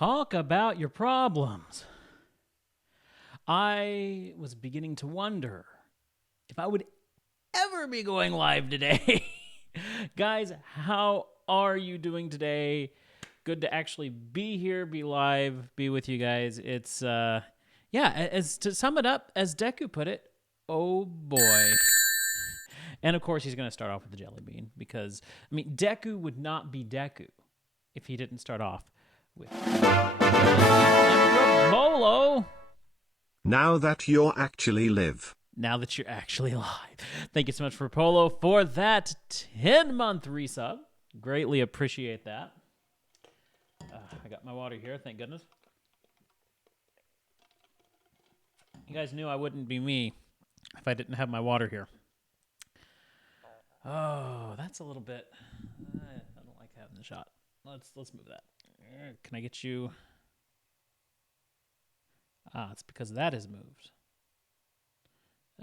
Talk about your problems. I was beginning to wonder if I would ever be going live today. Guys, how are you doing today? Good to actually be here, be live, be with you guys. It's, as to sum it up, as Deku put it, oh boy. And of course, he's going to start off with the jelly bean because, Deku would not be Deku if he didn't start off with Polo. Now that you're actually live. Now that you're actually live. Thank you so much for Polo for that 10-month resub. Greatly appreciate that. I got my water here, thank goodness. You guys knew I wouldn't be me if I didn't have my water here. Oh, that's a little bit... I don't like having the shot. Let's move that. Can I get you... it's because that has moved.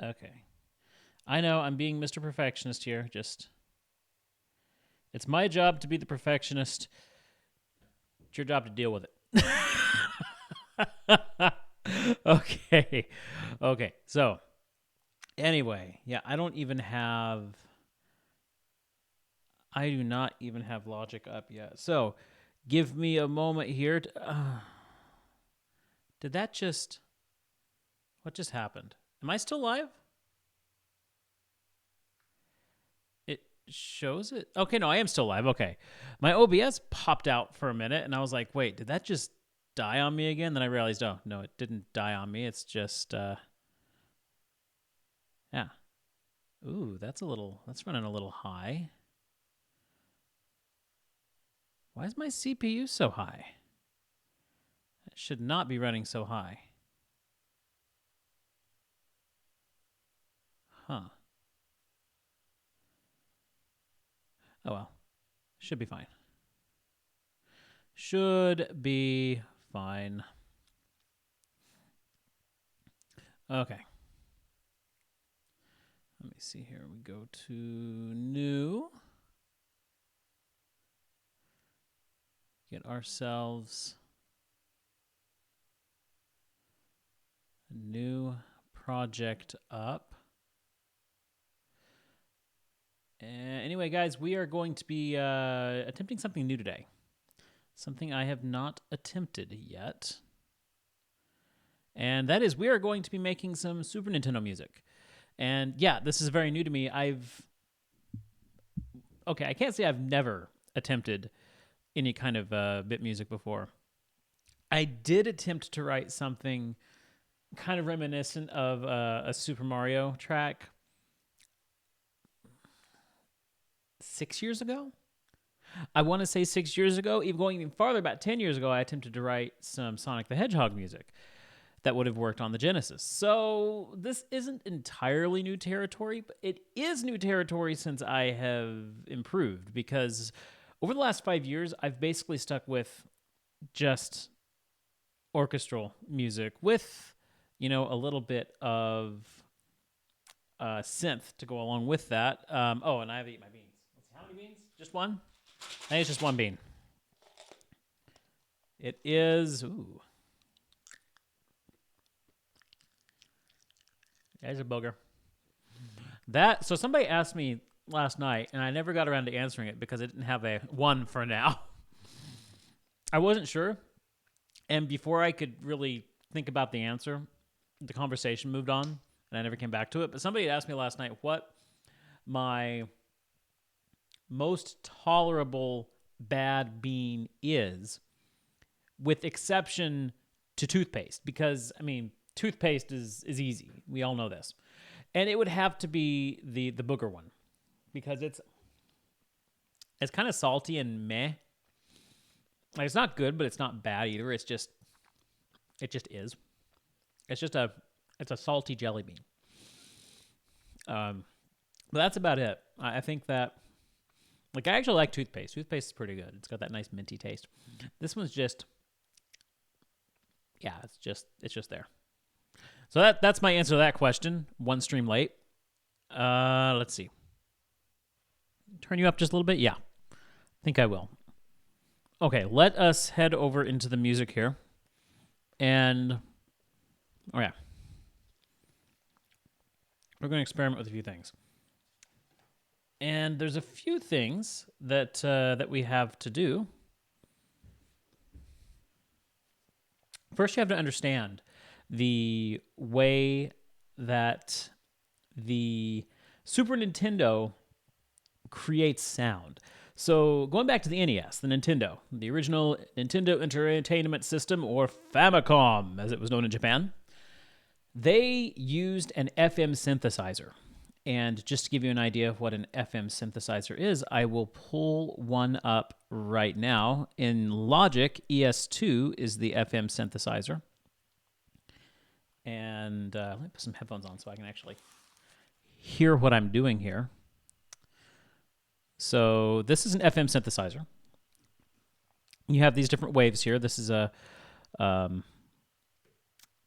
Okay. I know, I'm being Mr. Perfectionist here. It's my job to be the perfectionist. It's your job to deal with it. Okay. So, anyway, yeah, I do not even have Logic up yet. So, give me a moment here. What just happened? Am I still live? It shows it. Okay, no, I am still live. Okay. My OBS popped out for a minute, and I was like, wait, did that just die on me again? Then I realized, oh, no, it didn't die on me. It's just, yeah. Ooh, that's running a little high. Why is my CPU so high? It should not be running so high. Huh. Oh well. Should be fine. Should be fine. Okay. Let me see here. We go to new. Get ourselves a new project up. Anyway, guys, we are going to be attempting something new today. Something I have not attempted yet. And that is we are going to be making some Super Nintendo music. And yeah, this is very new to me. I can't say I've never attempted any kind of bit music before. I did attempt to write something kind of reminiscent of a Super Mario track 6 years ago. I want to say 6 years ago. Even going even farther, about 10 years ago, I attempted to write some Sonic the Hedgehog music that would have worked on the Genesis. So this isn't entirely new territory, but it is new territory since I have improved, because over the last 5 years, I've basically stuck with just orchestral music with, a little bit of synth to go along with that. And I have to eat my beans. Let's see, how many beans? Just one? I think it's just one bean. It is... Ooh. There's a booger. So somebody asked me last night, and I never got around to answering it because it didn't have a one for now. I wasn't sure. And before I could really think about the answer, the conversation moved on, and I never came back to it. But somebody asked me last night what my most tolerable bad bean is, with exception to toothpaste. Because, toothpaste is easy. We all know this. And it would have to be the booger one, because it's kind of salty and meh. Like, it's not good, but it's not bad either. It just is. It's a salty jelly bean. But that's about it. I think that, I actually like toothpaste. Toothpaste is pretty good. It's got that nice minty taste. This one's just, it's just there. So that's my answer to that question. One stream late. Let's see. Turn you up just a little bit? Yeah. I think I will. Okay, let us head over into the music here. And, oh yeah. We're going to experiment with a few things. And there's a few things that that we have to do. First, you have to understand the way that the Super Nintendo creates sound. So going back to the NES, the Nintendo, the original Nintendo Entertainment System, or Famicom, as it was known in Japan, they used an FM synthesizer. And just to give you an idea of what an FM synthesizer is, I will pull one up right now. In Logic, ES2 is the FM synthesizer. And let me put some headphones on so I can actually hear what I'm doing here. So this is an FM synthesizer. You have these different waves here. This is a you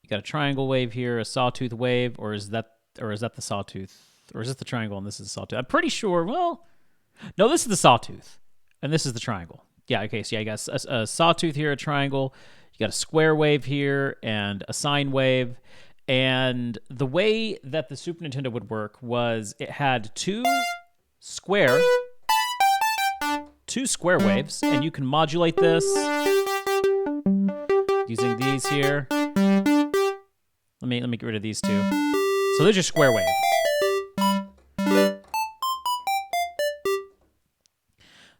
got a triangle wave here, a sawtooth wave, or is that the sawtooth? Or is this the triangle and this is the sawtooth? I'm pretty sure, well, no, this is the sawtooth. And this is the triangle. Yeah, okay, so yeah, you got a sawtooth here, a triangle. You got a square wave here and a sine wave. And the way that the Super Nintendo would work was it had two square waves, and you can modulate this using these here. Let me get rid of these two. So there's your square wave.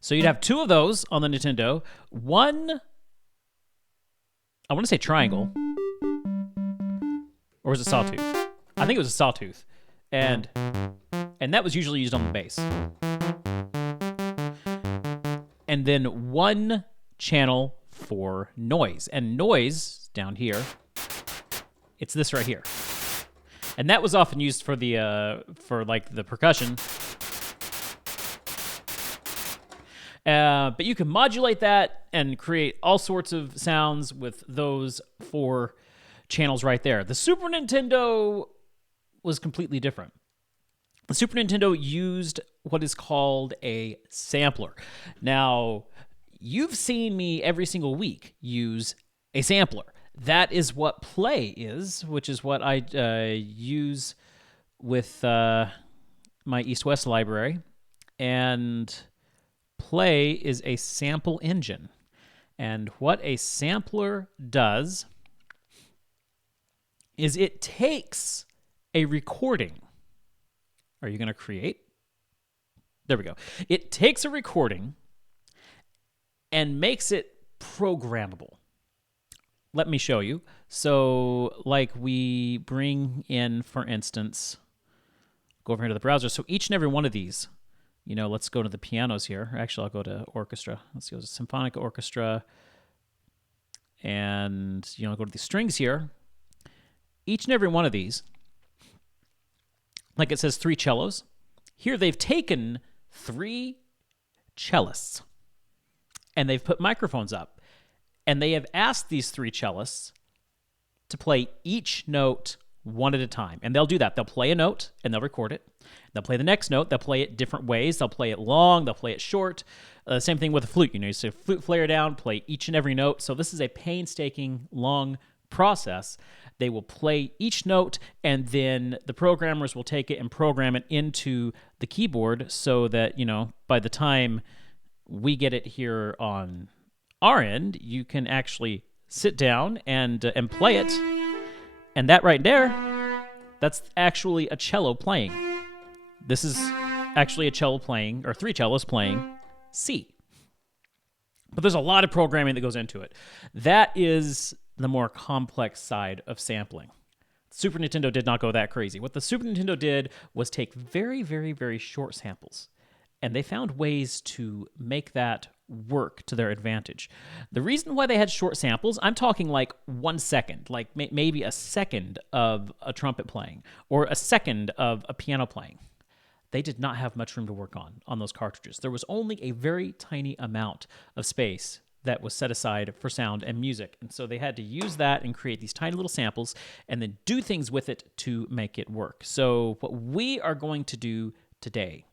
So you'd have two of those on the Nintendo. One, I want to say triangle. Or was it sawtooth? I think it was a sawtooth. And that was usually used on the bass. And then one channel for noise. And noise, down here, it's this right here. And that was often used for the percussion. But you can modulate that and create all sorts of sounds with those four channels right there. The Super Nintendo was completely different. The Super Nintendo used what is called a sampler. Now, you've seen me every single week use a sampler. That is what play is, which is what I use with my East-West library. And play is a sample engine. And what a sampler does is it takes a recording. Are you going to create? There we go. It takes a recording and makes it programmable. Let me show you. So, like we bring in, for instance, go over here to the browser. So each and every one of these, let's go to the pianos here. Actually, I'll go to orchestra. Let's go to symphonic orchestra. And, go to the strings here. Each and every one of these, like it says 3 cellos. Here they've taken 3 cellists and they've put microphones up. And they have asked these 3 cellists to play each note one at a time. And they'll do that. They'll play a note and they'll record it. They'll play the next note. They'll play it different ways. They'll play it long. They'll play it short. Same thing with a flute. You say flute flare down, play each and every note. So this is a painstaking, long process. They will play each note, and then the programmers will take it and program it into the keyboard so that, by the time we get it here on our end, you can actually sit down and play it. And that right there, that's actually a cello playing. This is actually a cello playing, or 3 cellos playing C. But there's a lot of programming that goes into it. That is the more complex side of sampling. Super Nintendo did not go that crazy. What the Super Nintendo did was take very, very, very short samples, and they found ways to make that work to their advantage. The reason why they had short samples, I'm talking like 1 second, like maybe a second of a trumpet playing, or a second of a piano playing. They did not have much room to work on those cartridges. There was only a very tiny amount of space that was set aside for sound and music. And so they had to use that and create these tiny little samples and then do things with it to make it work. So what we are going to do today,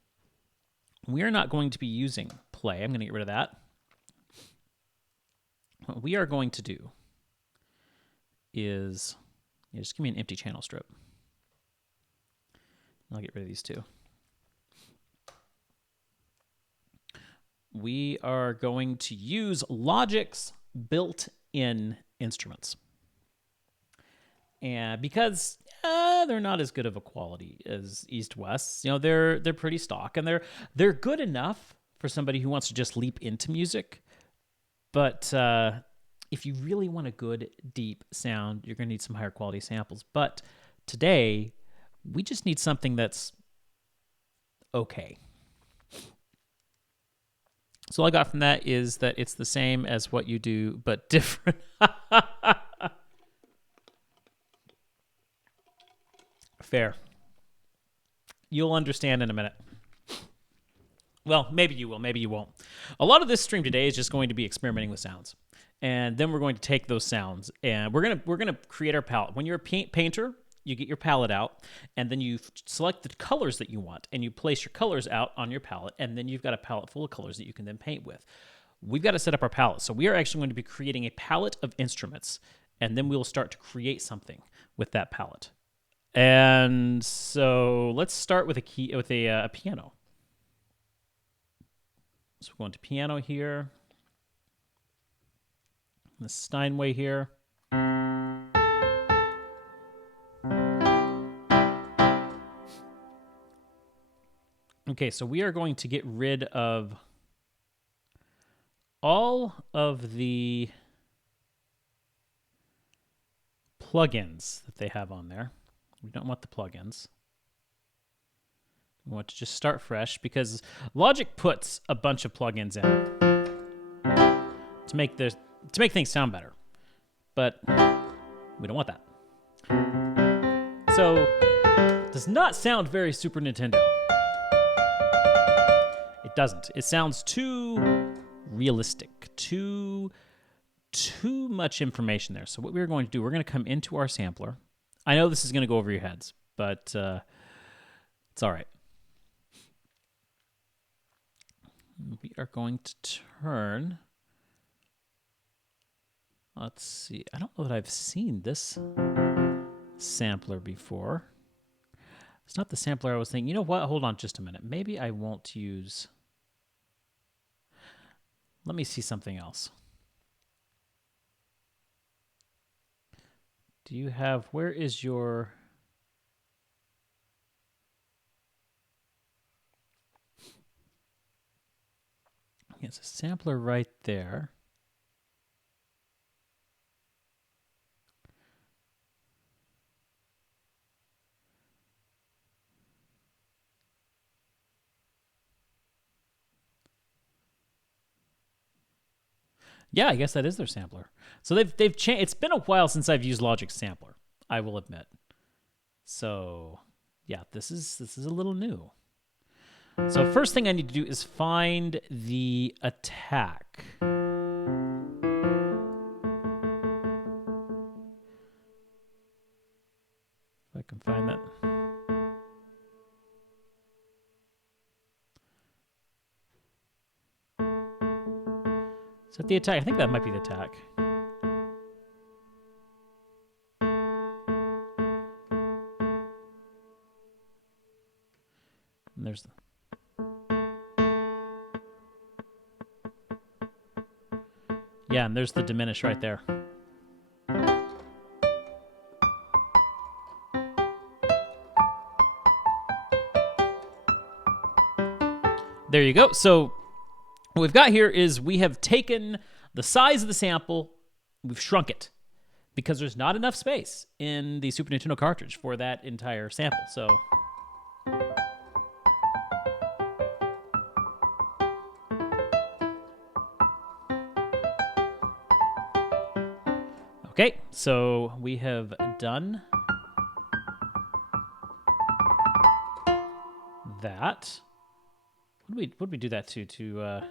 we are not going to be using play. I'm going to get rid of that. what we are going to do is, just give me an empty channel strip. I'll get rid of these two. We are going to use Logic's built-in instruments. And because they're not as good of a quality as East West, they're pretty stock, and they're good enough for somebody who wants to just leap into music. But if you really want a good, deep sound, you're going to need some higher quality samples. But today, we just need something that's okay. So all I got from that is that it's the same as what you do, but different. Fair. You'll understand in a minute. Well, maybe you will, maybe you won't. A lot of this stream today is just going to be experimenting with sounds. And then we're going to take those sounds and we're gonna create our palette. When you're a painter, you get your palette out, and then you select the colors that you want, and you place your colors out on your palette, and then you've got a palette full of colors that you can then paint with. We've got to set up our palette. So we are actually going to be creating a palette of instruments, and then we'll start to create something with that palette. And so let's start with a piano. So we're going to piano here. The Steinway here. Okay, so we are going to get rid of all of the plugins that they have on there. We don't want the plugins. We want to just start fresh because Logic puts a bunch of plugins in to make things sound better. But we don't want that. So it does not sound very Super Nintendo. It doesn't. It sounds too realistic, too much information there. So what we're going to do, we're going to come into our sampler. I know this is going to go over your heads, but it's all right. We are going to turn. Let's see. I don't know that I've seen this sampler before. It's not the sampler I was thinking. You know what? Hold on just a minute. Maybe I won't use... Let me see something else. Do you have... Where is your... It's a sampler right there. Yeah, I guess that is their sampler. So they've changed. It's been a while since I've used Logic's sampler, I will admit. So yeah, this is a little new. So first thing I need to do is find the attack. If I can find that. Is that the attack? I think that might be the attack. And there's the... Yeah, and there's the diminish right there. There you go. So what we've got here is we have taken the size of the sample, we've shrunk it because there's not enough space in the Super Nintendo cartridge for that entire sample. So okay, so we have done that. What did we do that to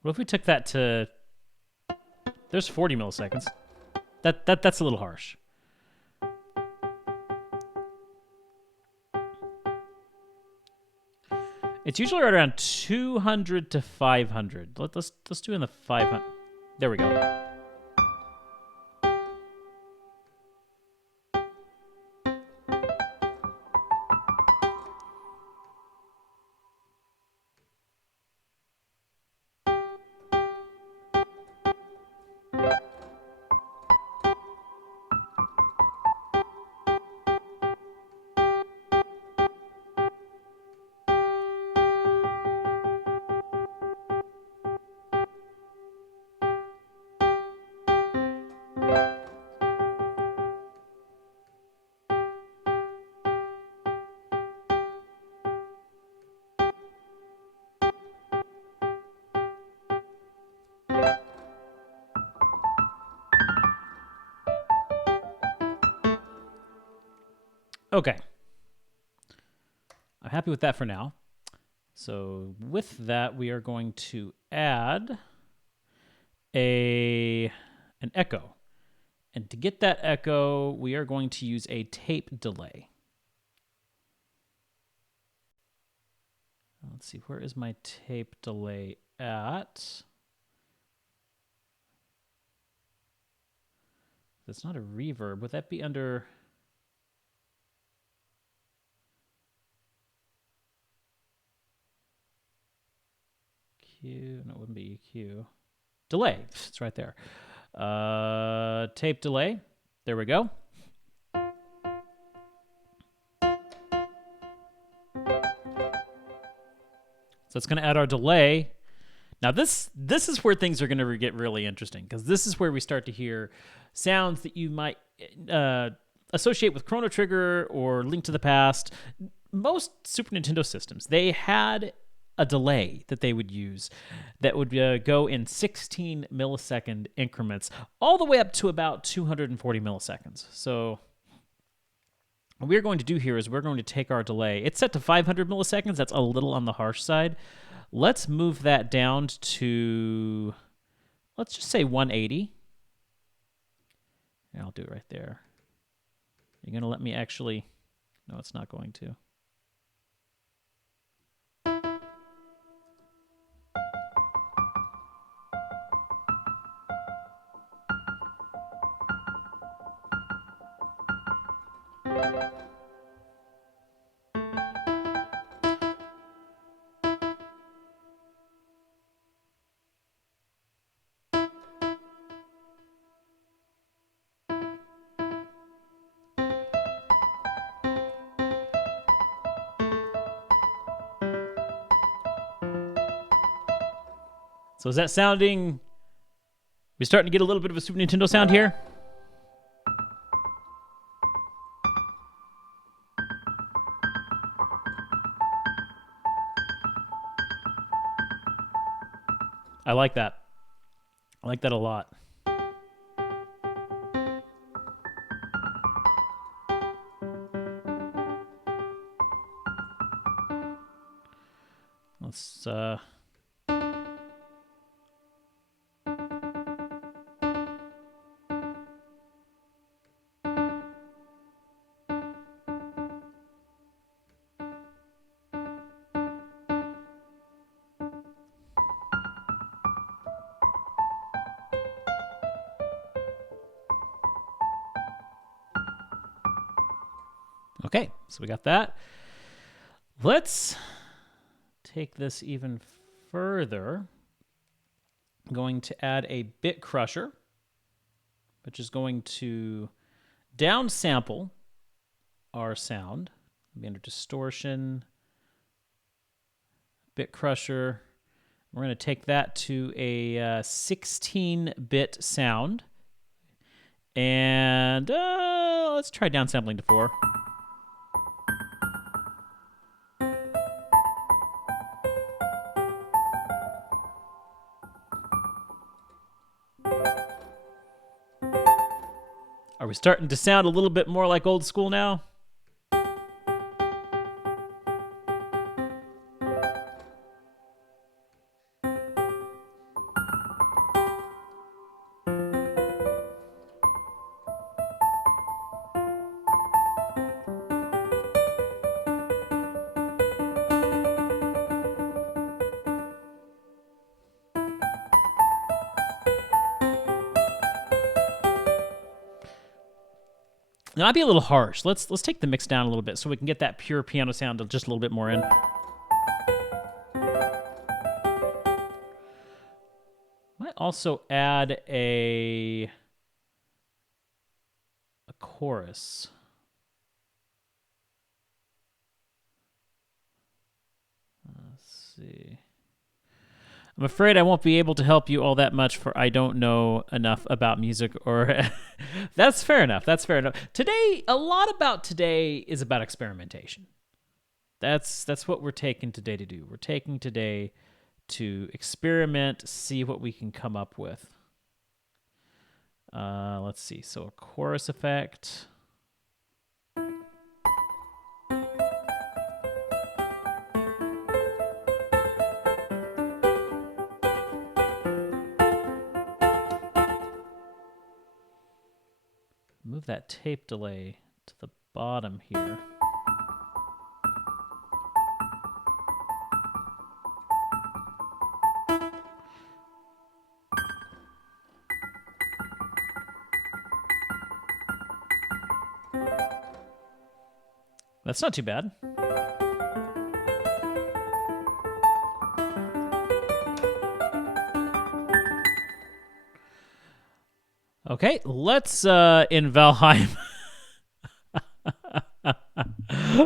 what if we took that to... There's 40 milliseconds. That's a little harsh. It's usually right around 200 to 500. Let's do in the 500. There we go. Okay. I'm happy with that for now. So with that, we are going to add an echo. And to get that echo, we are going to use a tape delay. Let's see, where is my tape delay at? That's not a reverb. Would that be under... EQ? No, it wouldn't be EQ. Delay. It's right there. Tape delay. There we go. So it's going to add our delay. Now this is where things are going to get really interesting, because this is where we start to hear sounds that you might associate with Chrono Trigger or Link to the Past. Most Super Nintendo systems, they had a delay that they would use that would go in 16 millisecond increments all the way up to about 240 milliseconds. So what we're going to do here is we're going to take our delay. It's set to 500 milliseconds. That's a little on the harsh side. Let's move that down to, let's just say 180. Yeah, I'll do it right there. You're going to let me actually, no, it's not going to. So is that sounding... We're starting to get a little bit of a Super Nintendo sound here? I like that. I like that a lot. Let's okay, so we got that. Let's take this even further. I'm going to add a bit crusher, which is going to downsample our sound. Be under distortion, bit crusher. We're going to take that to a 16-bit sound. And let's try downsampling to 4. Are we starting to sound a little bit more like old school now? It might be a little harsh. Let's take the mix down a little bit so we can get that pure piano sound just a little bit more in. Might also add a chorus. Let's see. I'm afraid I won't be able to help you all that much, for I don't know enough about music. Or that's fair enough. That's fair enough. Today, a lot about today is about experimentation. That's what we're taking today to do. We're taking today to experiment, see what we can come up with. Let's see. So a chorus effect. Move that tape delay to the bottom here. That's not too bad. Okay, let's in Valheim.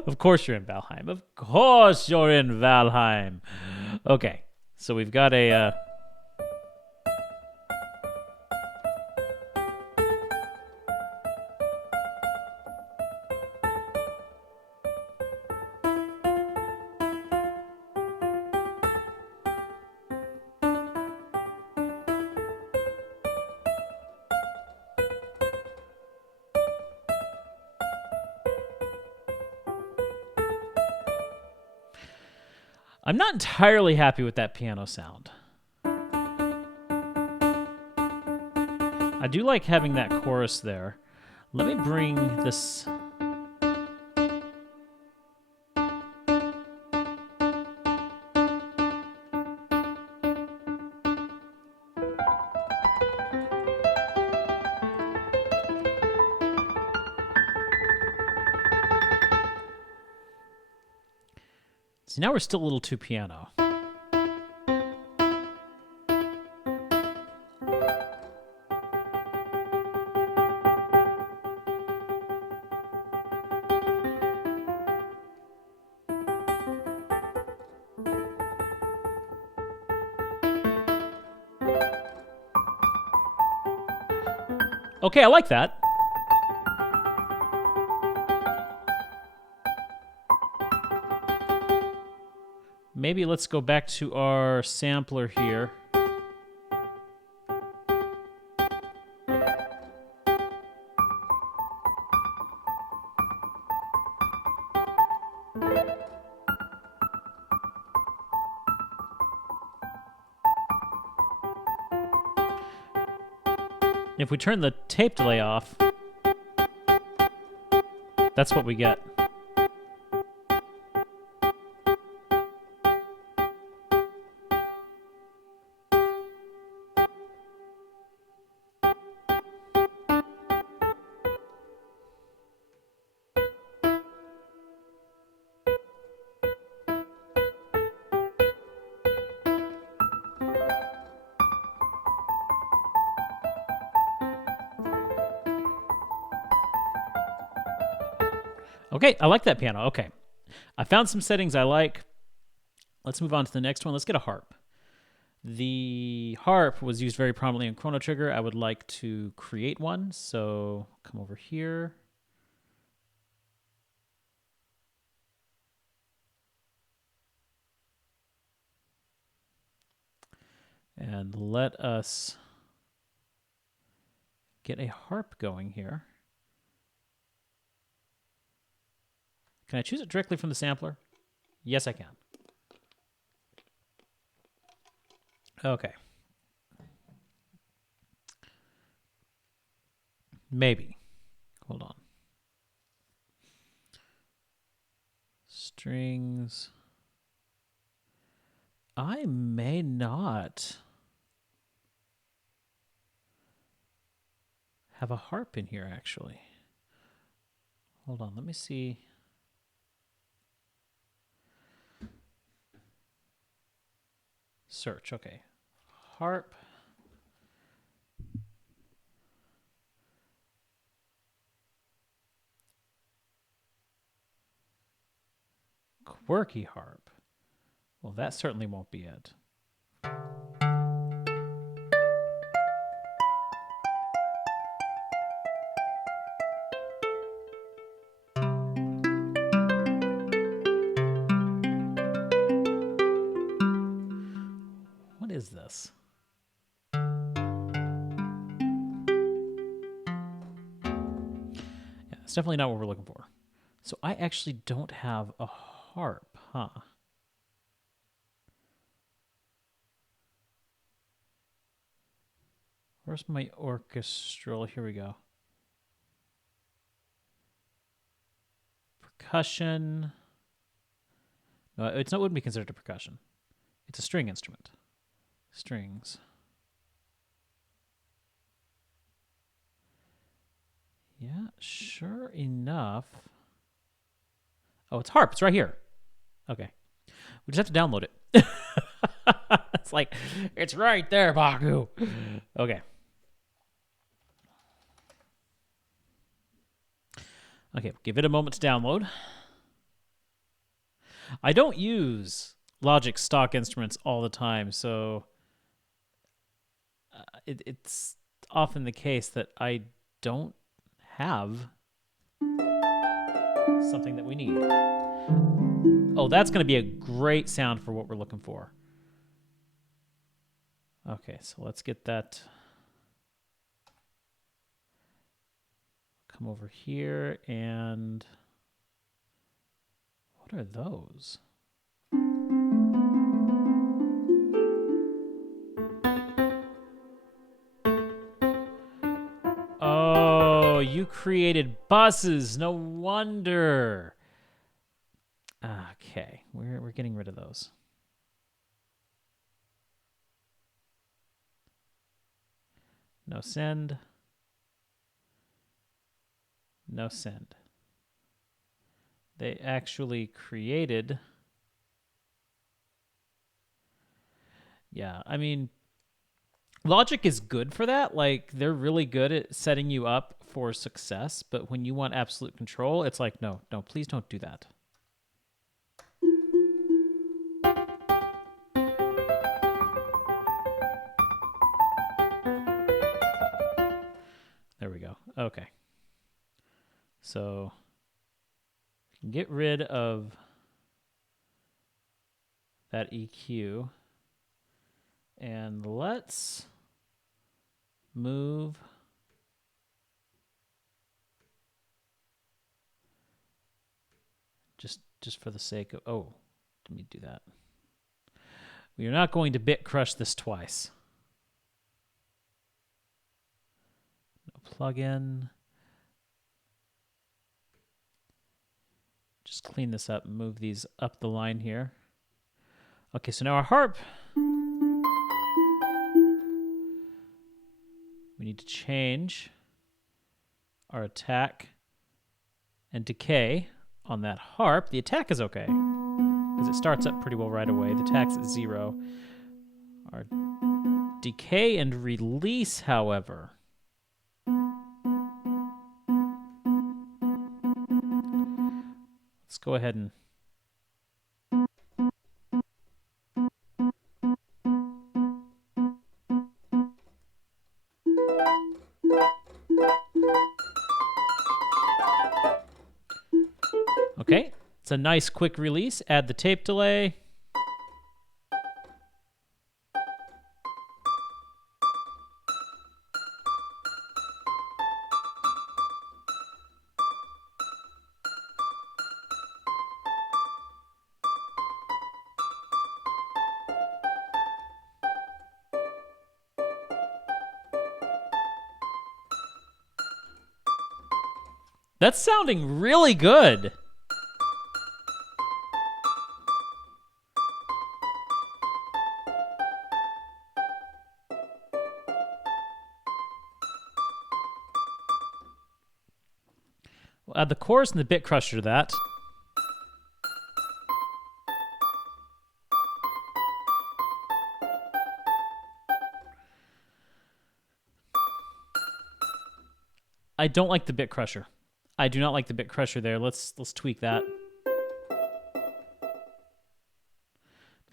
Of course you're in Valheim. Of course you're in Valheim. Okay, so we've got a... I'm not entirely happy with that piano sound. I do like having that chorus there. Let me bring this... See, now we're still a little too piano. Okay, I like that. Maybe let's go back to our sampler here. If we turn the tape delay off, that's what we get. Okay, I like that piano. Okay. I found some settings I like. Let's move on to the next one. Let's get a harp. The harp was used very prominently in Chrono Trigger. I would like to create one. So come over here. And let us get a harp going here. Can I choose it directly from the sampler? Yes, I can. Okay. Maybe. Hold on. Strings. I may not have a harp in here, actually. Hold on, let me see. Search, okay. Harp. Quirky harp. Well, that certainly won't be it. What is this? Yeah, it's definitely not what we're looking for. So I actually don't have a harp, huh? Where's my orchestral? Here we go. Percussion. No, it wouldn't be considered a percussion. It's a string instrument. Strings. Yeah, sure enough. Oh, it's harp. It's right here. Okay. We just have to download it. It's like, it's right there, Baku. Okay. Okay, give it a moment to download. I don't use Logic stock instruments all the time, so it's often the case that I don't have something that we need. Oh, that's going to be a great sound for what we're looking for. Okay, so let's get that. Come over here and what are those? Oh, you created buses. No wonder. Okay, we're getting rid of those. No send. No send. They actually created. Yeah, I mean, Logic is good for that. Like, they're really good at setting you up for success. But when you want absolute control, it's like, no, please don't do that. There we go. Okay. So, get rid of that EQ. And let's move just for the sake of, oh, let me do that. We are not going to bit crush this twice. No plugin. Just clean this up and move these up the line here. Okay, so now our harp. We need to change our attack and decay on that harp. The attack is okay because it starts up pretty well right away. The attack's at 0. Our decay and release, however, let's go ahead and okay, it's a nice quick release. Add the tape delay. That's sounding really good. Add the chorus and the bit crusher to that. I don't like the bit crusher. I do not like the bit crusher there. Let's tweak that.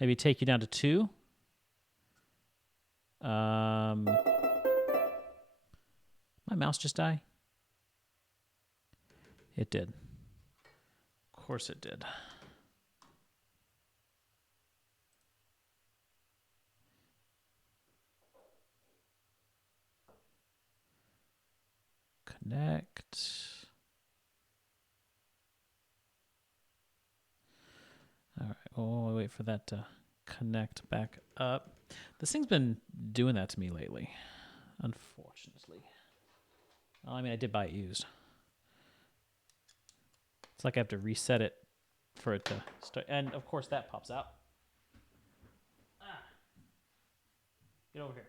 Maybe take you down to 2. My mouse just die? It did. Of course it did. Connect. All right. We'll wait for that to connect back up. This thing's been doing that to me lately, unfortunately. Well, I mean, I did buy it used. It's like I have to reset it for it to start. And, of course, that pops out. Get over here.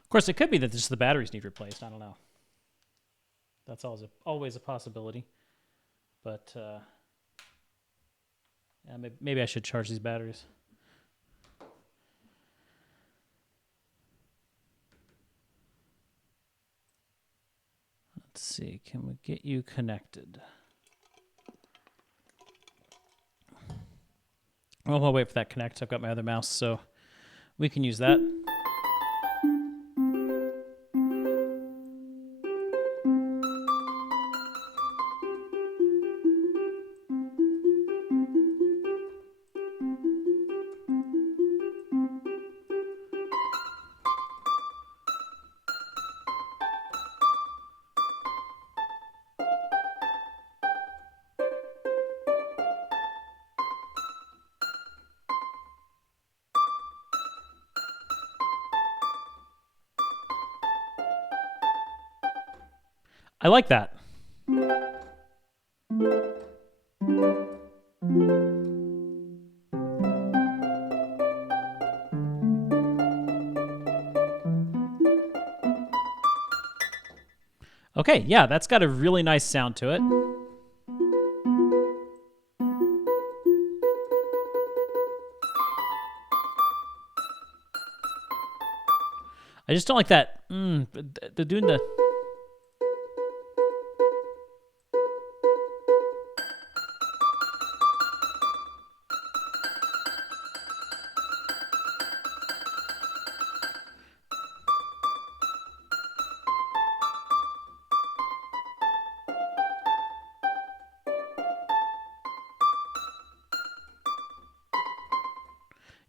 Of course, it could be that just the batteries need replaced. I don't know. That's always a possibility. But yeah, maybe I should charge these batteries. Let's see. Can we get you connected? Well, I'll wait for that connect. I've got my other mouse, so we can use that. I like that. Okay, yeah, that's got a really nice sound to it. I just don't like that. They're doing the...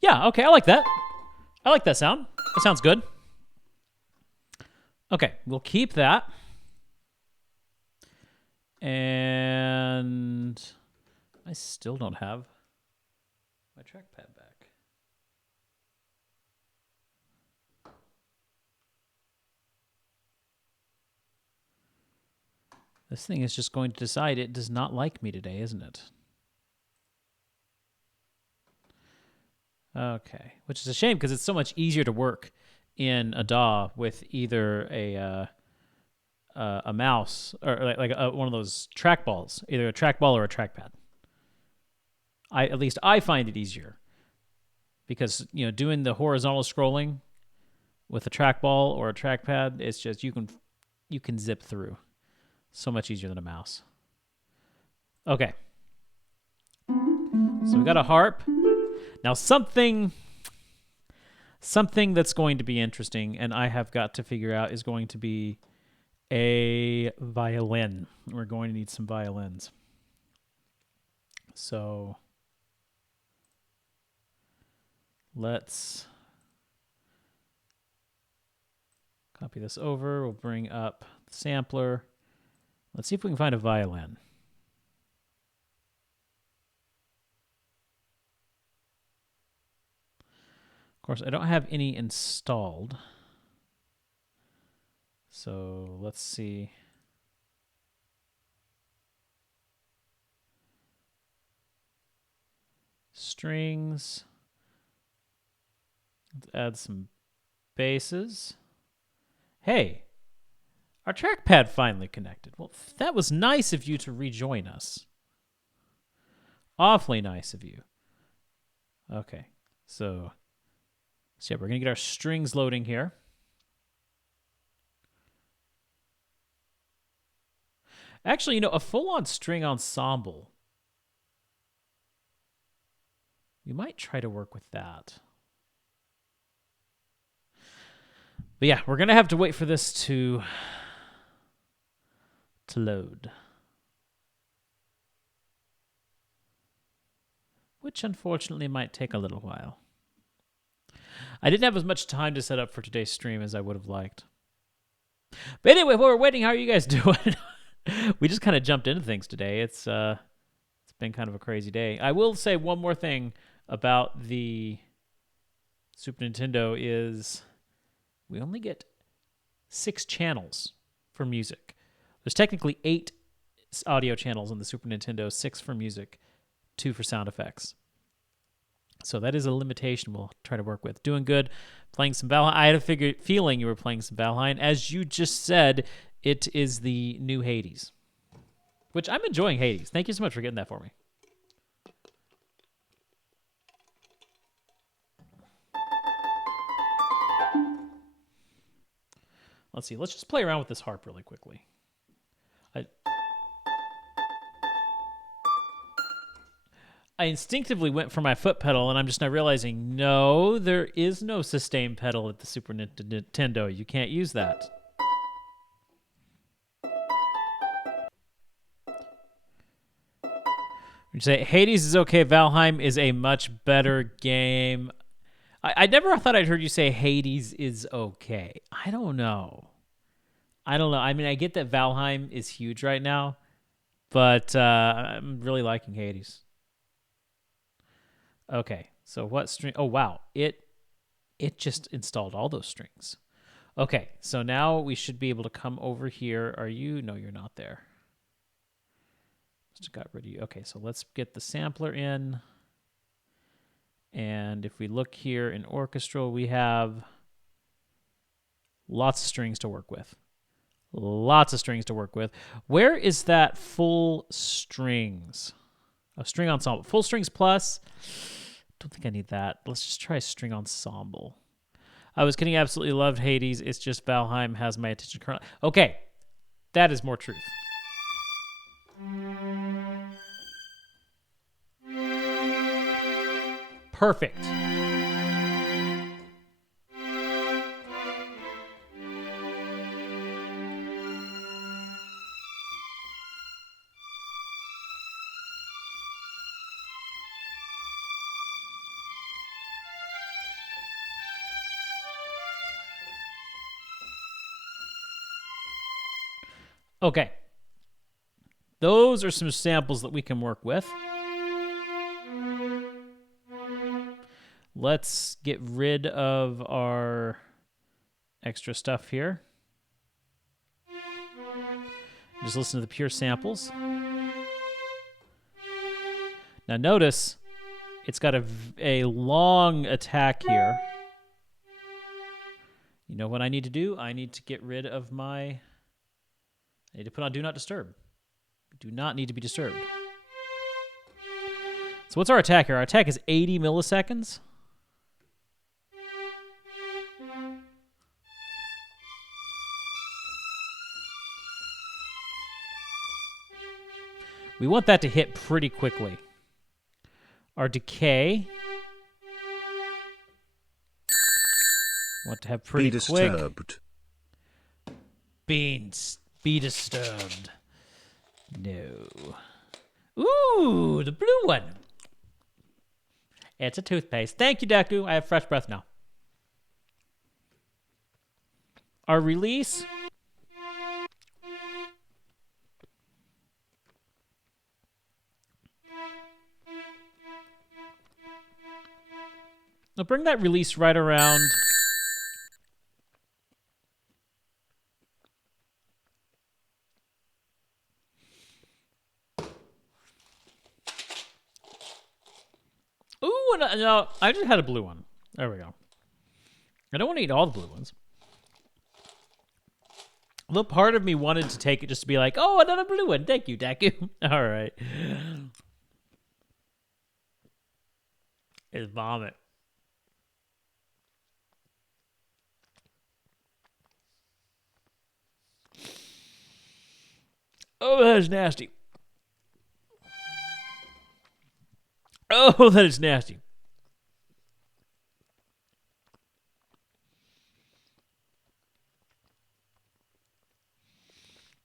Yeah, okay, I like that. I like that sound. That sounds good. Okay, we'll keep that. And I still don't have my trackpad back. This thing is just going to decide it does not like me today, isn't it? Okay, which is a shame because it's so much easier to work in a DAW with either a mouse or like one of those trackballs, either a trackball or a trackpad. At least I find it easier because doing the horizontal scrolling with a trackball or a trackpad, it's just you can zip through so much easier than a mouse. Okay, so we got a harp. Now something that's going to be interesting and I have got to figure out is going to be a violin. We're going to need some violins. So let's copy this over. We'll bring up the sampler. Let's see if we can find a violin. course, I don't have any installed. So let's see. Strings. Let's add some basses. Hey, our trackpad finally connected. Well, that was nice of you to rejoin us. Awfully nice of you. Okay, so yeah, we're going to get our strings loading here. Actually, a full-on string ensemble. We might try to work with that. But yeah, we're going to have to wait for this to load. Which unfortunately might take a little while. I didn't have as much time to set up for today's stream as I would have liked. But anyway, while we're waiting, how are you guys doing? We just kind of jumped into things today. It's been kind of a crazy day. I will say one more thing about the Super Nintendo is we only get 6 channels for music. There's technically 8 audio channels on the Super Nintendo, 6 for music, 2 for sound effects. So that is a limitation we'll try to work with. Doing good, playing some Valheim. I had a feeling you were playing some Valheim. As you just said, it is the new Hades, which I'm enjoying Hades. Thank you so much for getting that for me. Let's see. Let's just play around with this harp really quickly. I instinctively went for my foot pedal, and I'm just now realizing, no, there is no sustain pedal at the Super Nintendo. You can't use that. You say Hades is okay. Valheim is a much better game. I never thought I'd heard you say Hades is okay. I don't know. I mean, I get that Valheim is huge right now, but I'm really liking Hades. Okay, so what string? Oh, wow. It just installed all those strings. Okay, so now we should be able to come over here. Are you? No, you're not there. Just got rid of you. Okay, so let's get the sampler in. And if we look here in orchestral, we have lots of strings to work with. Lots of strings to work with. Where is that full strings? A string ensemble. Full strings plus. Don't think I need that. Let's just try string ensemble. I was kidding. Absolutely loved Hades. It's just Valheim has my attention currently. Okay. That is more truth. Perfect. Okay. Those are some samples that we can work with. Let's get rid of our extra stuff here. Just listen to the pure samples. Now notice it's got a long attack here. You know what I need to do? I need to get rid of I need to put on Do Not Disturb. Do not need to be disturbed. So what's our attack here? Our attack is 80 milliseconds. We want that to hit pretty quickly. Our decay. Want to have pretty quick. Disturbed. Be disturbed. No. Ooh, the blue one. It's a toothpaste. Thank you, Deku. I have fresh breath now. Our release. I'll bring that release right around. Ooh, no, I just had a blue one. There we go. I don't want to eat all the blue ones. A little part of me wanted to take it just to be like, oh, another blue one. Thank you, Daku. All right. It's vomit. Oh, that is nasty. Oh, that is nasty.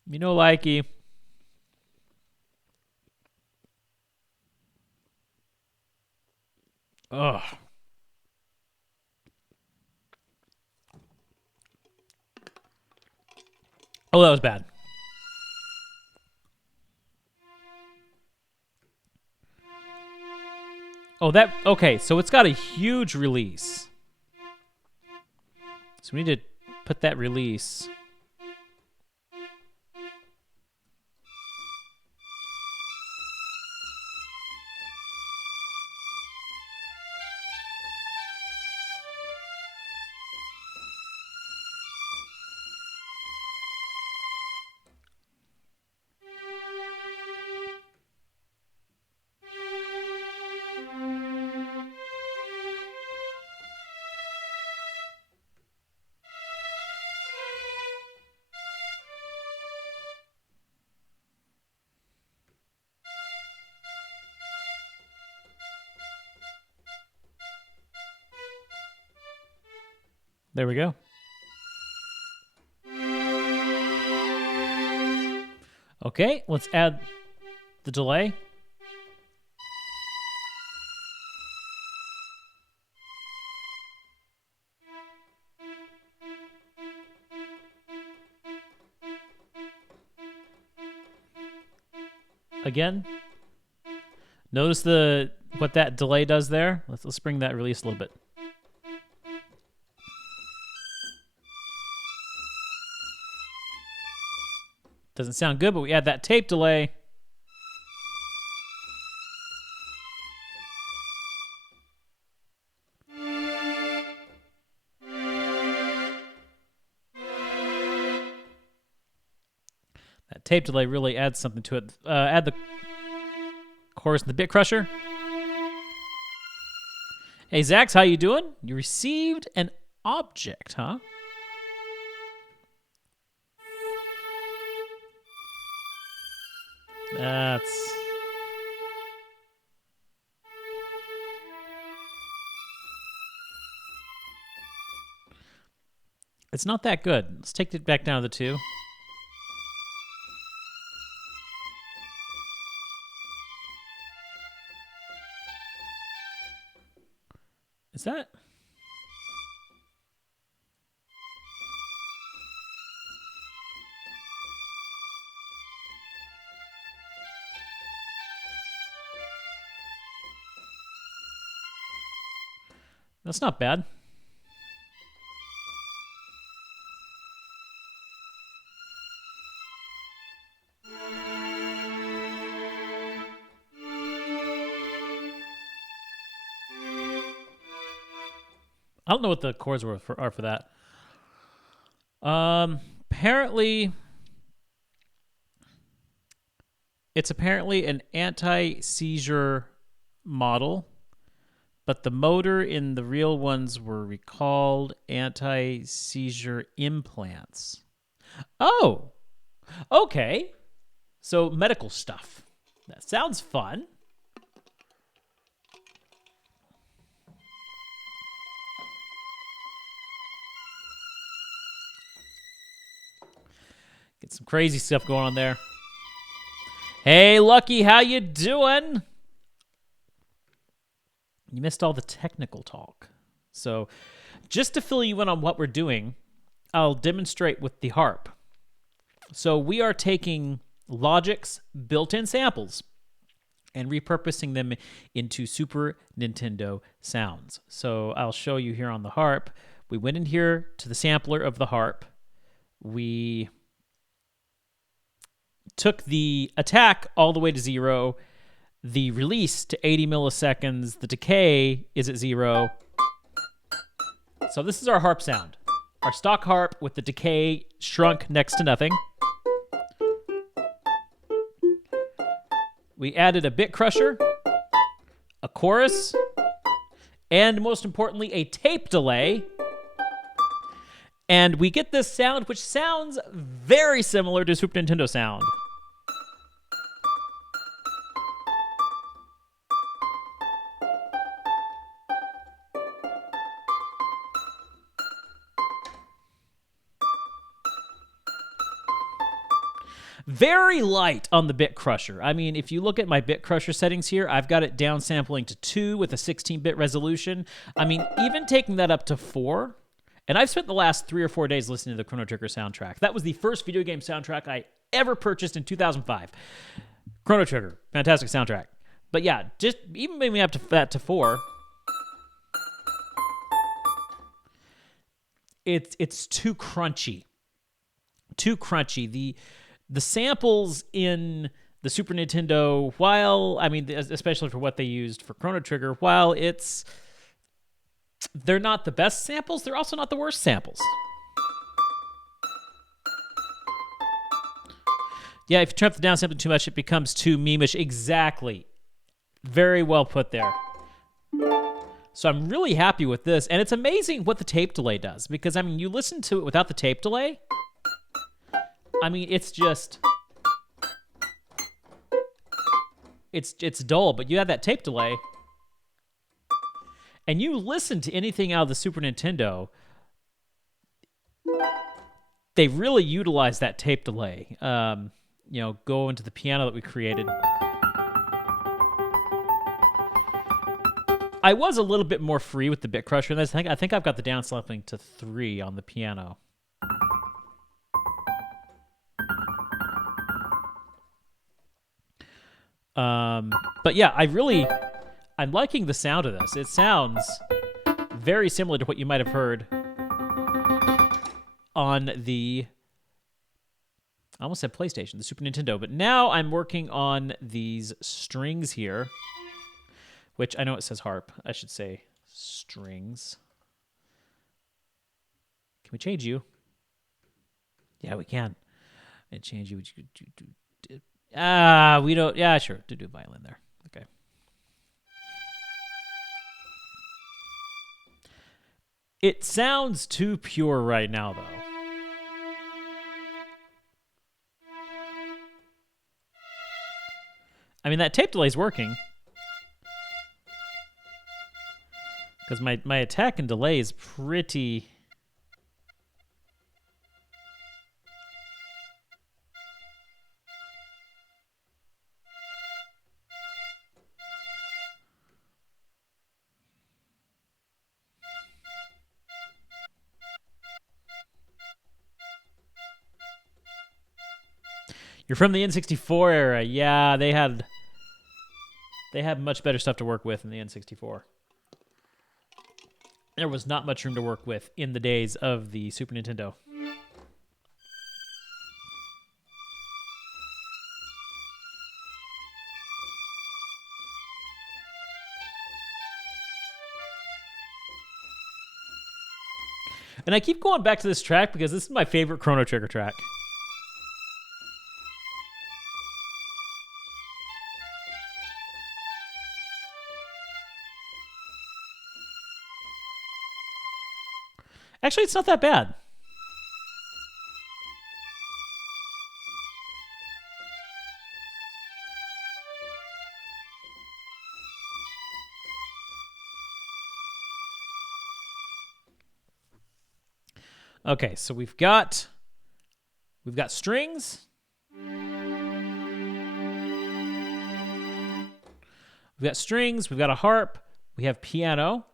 Me no likey. Ugh. Oh, that was bad. Oh, okay, so it's got a huge release. So we need to put that release. There we go. Okay, let's add the delay. Again, notice what that delay does there. Let's bring that release a little bit. Doesn't sound good, but we add that tape delay. That tape delay really adds something to it. Add the chorus and the bit crusher. Hey, Zax, how you doing? You received an object, huh? It's not that good. Let's take it back down to the 2. Is that? That's not bad. I don't know what the chords are for that. Apparently, it's apparently an anti-seizure model, but the motor in the real ones were recalled anti-seizure implants. Oh, okay. So medical stuff. That sounds fun. Get some crazy stuff going on there. Hey, Lucky, how you doing? You missed all the technical talk. So just to fill you in on what we're doing, I'll demonstrate with the harp. So we are taking Logic's built-in samples, and repurposing them into Super Nintendo sounds. So I'll show you here on the harp. We went in here to the sampler of the harp. We took the attack all the way to 0, the release to 80 milliseconds, the decay is at 0. So this is our harp sound. Our stock harp with the decay shrunk next to nothing. We added a bit crusher, a chorus, and most importantly, a tape delay. And we get this sound, which sounds very similar to Super Nintendo sound. Very light on the bit crusher. I mean, if you look at my bit crusher settings here, I've got it downsampling to 2 with a 16-bit resolution. I mean, even taking that up to 4, and I've spent the last 3 or 4 days listening to the Chrono Trigger soundtrack. That was the first video game soundtrack I ever purchased in 2005. Chrono Trigger, fantastic soundtrack. But yeah, just even maybe up to that to 4, it's too crunchy. Too crunchy. The samples in the Super Nintendo, while, I mean, especially for what they used for Chrono Trigger, while they're not the best samples, they're also not the worst samples. Yeah, if you turn up the downsampling too much, it becomes too memeish. Exactly. Very well put there. So I'm really happy with this, and it's amazing what the tape delay does, because, I mean, you listen to it without the tape delay, I mean, it's just, it's dull, but you have that tape delay, and you listen to anything out of the Super Nintendo, they really utilize that tape delay. Go into the piano that we created. I was a little bit more free with the bit crusher, and I think I've got the downsampling to 3 on the piano. But yeah, I'm liking the sound of this. It sounds very similar to what you might have heard on I almost said PlayStation, the Super Nintendo, but now I'm working on these strings here, which I know it says harp. I should say strings. Can we change you? Yeah, we can. And change you. We don't. Yeah, sure. Do violin there. Okay. It sounds too pure right now, though. I mean, that tape delay's working. Because my attack and delay is pretty... You're from the N64 era. Yeah, they had much better stuff to work with in the N64. There was not much room to work with in the days of the Super Nintendo. And I keep going back to this track because this is my favorite Chrono Trigger track. Actually, it's not that bad. Okay, so we've got strings. We've got strings, we've got a harp, we have piano.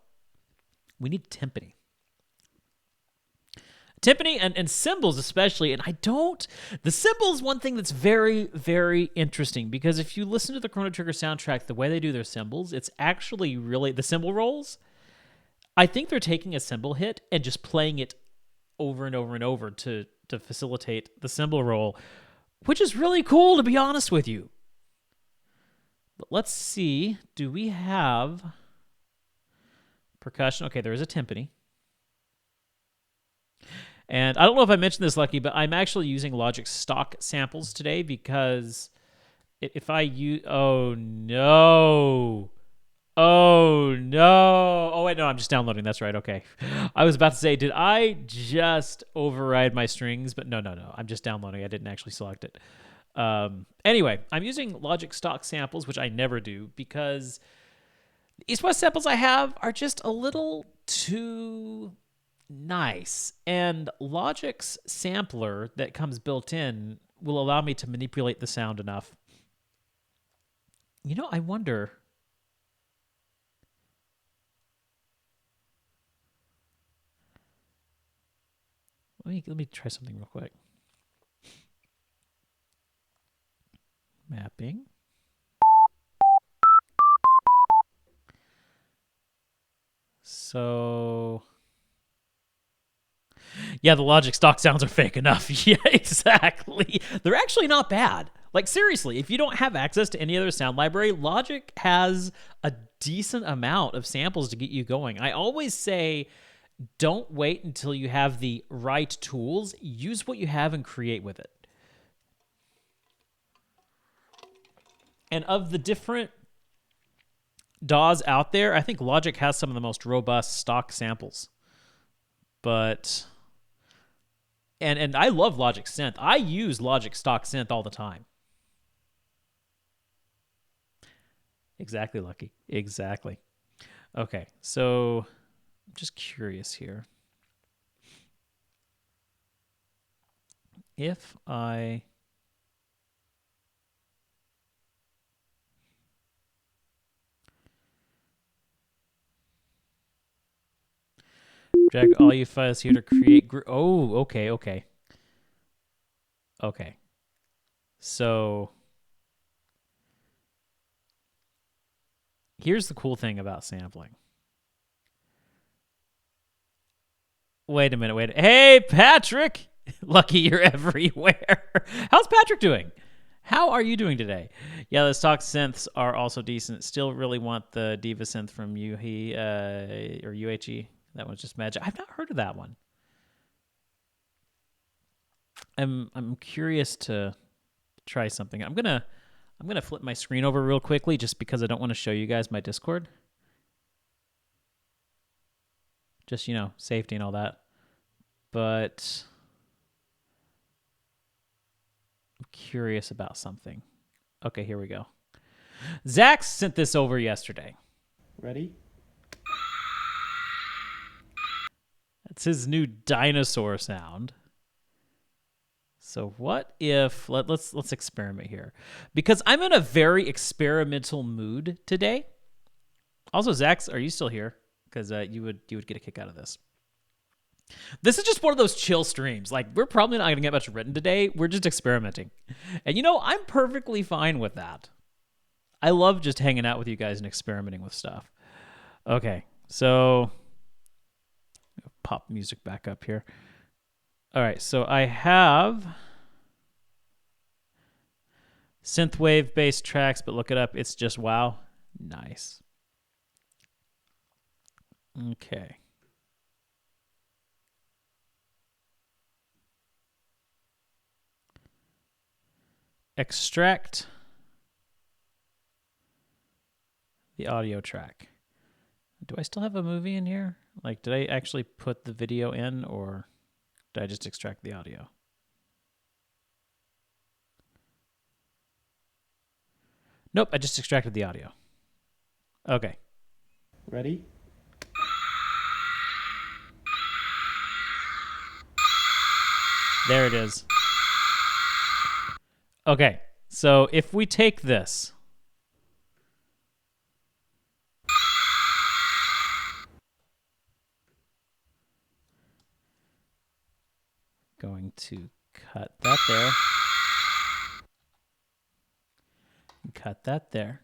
We need timpani. Timpani and cymbals especially, and the cymbals, one thing that's very, very interesting, because if you listen to the Chrono Trigger soundtrack, the way they do their cymbals, it's actually really, the cymbal rolls, I think they're taking a cymbal hit and just playing it over and over and over to facilitate the cymbal roll, which is really cool, to be honest with you. But let's see, do we have percussion? Okay, there is a timpani. And I don't know if I mentioned this, Lucky, but I'm actually using Logic stock samples today because if I use... Oh, no. Oh, no. Oh, wait, no, I'm just downloading. That's right. Okay. I was about to say, did I just override my strings? But no. I'm just downloading. I didn't actually select it. Anyway, I'm using Logic stock samples, which I never do, because the East West samples I have are just a little too nice. And Logic's sampler that comes built in will allow me to manipulate the sound enough. You know, I wonder... Let me try something real quick. Mapping. So... Yeah, the Logic stock sounds are fake enough. Yeah, exactly. They're actually not bad. Like, seriously, if you don't have access to any other sound library, Logic has a decent amount of samples to get you going. I always say, don't wait until you have the right tools. Use what you have and create with it. And of the different DAWs out there, I think Logic has some of the most robust stock samples. But... And I love Logic Synth. I use Logic stock synth all the time. Exactly, Lucky. Exactly. Okay, so I'm just curious here. If I... drag all you files here to create... Oh, okay. Okay. So... here's the cool thing about sampling. Wait a minute. Hey, Patrick! Lucky you're everywhere. How's Patrick doing? How are you doing today? Yeah, the stock synths are also decent. Still really want the Diva synth from Yuhi or UHE. That one's just magic. I've not heard of that one. I'm curious to try something. I'm gonna flip my screen over real quickly just because I don't want to show you guys my Discord. Just, you know, safety and all that. But I'm curious about something. Okay, here we go. Zach sent this over yesterday. Ready? That's his new dinosaur sound. So what if let's experiment here, because I'm in a very experimental mood today. Also, Zach, are you still here? Because you would get a kick out of this. This is just one of those chill streams. Like, we're probably not going to get much written today. We're just experimenting, and you know, I'm perfectly fine with that. I love just hanging out with you guys and experimenting with stuff. Okay, so pop music back up here. All right, so I have synthwave based tracks, but look it up. It's just wow. Nice. Okay. Extract the audio track. Do I still have a movie in here? Like, did I actually put the video in, or did I just extract the audio? Nope, I just extracted the audio. Okay. Ready? There it is. Okay, so if we take this... Going to cut that there. Cut that there.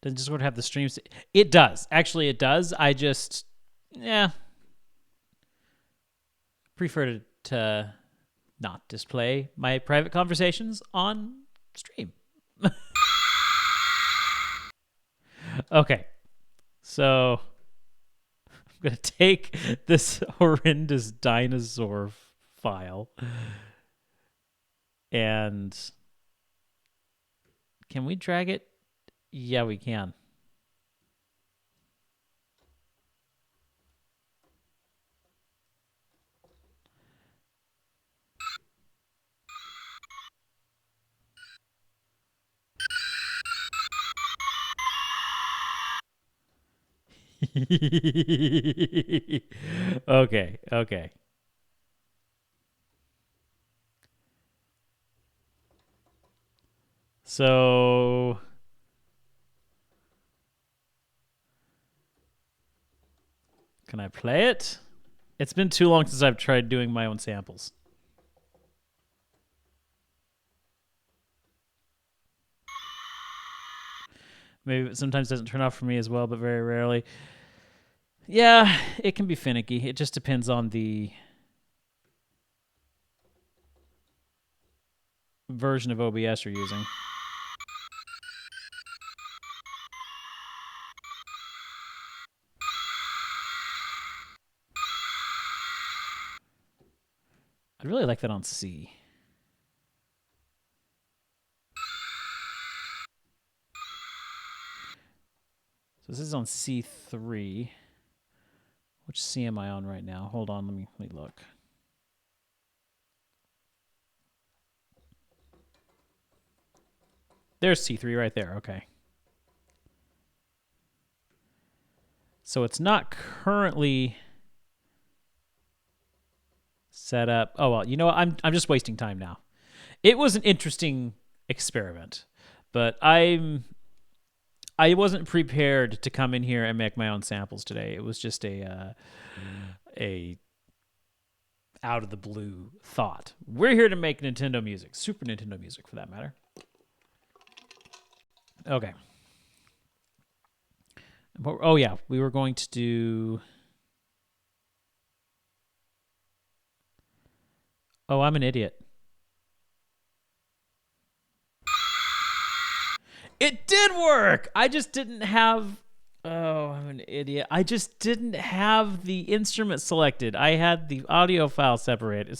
Doesn't Discord have the streams? It does. Actually, it does. I just, prefer to not display my private conversations on stream. Okay. So I'm going to take this horrendous dinosaur file and can we drag it? Yeah, we can. Okay. So can I play it? It's been too long since I've tried doing my own samples. Maybe it sometimes doesn't turn off for me as well, but very rarely. Yeah, it can be finicky. It just depends on the version of OBS you're using. I'd really like that on C. So this is on C3. Which C am I on right now? Hold on, let me look. There's C3 right there. Okay. So it's not currently set up. Oh well, you know what? I'm just wasting time now. It was an interesting experiment, but I wasn't prepared to come in here and make my own samples today. It was just a out of the blue thought. We're here to make Nintendo music, Super Nintendo music for that matter. Okay. Oh yeah, we were going to do. Oh, I'm an idiot. It did work. I just didn't have. Oh, I'm an idiot. I just didn't have the instrument selected. I had the audio file selected.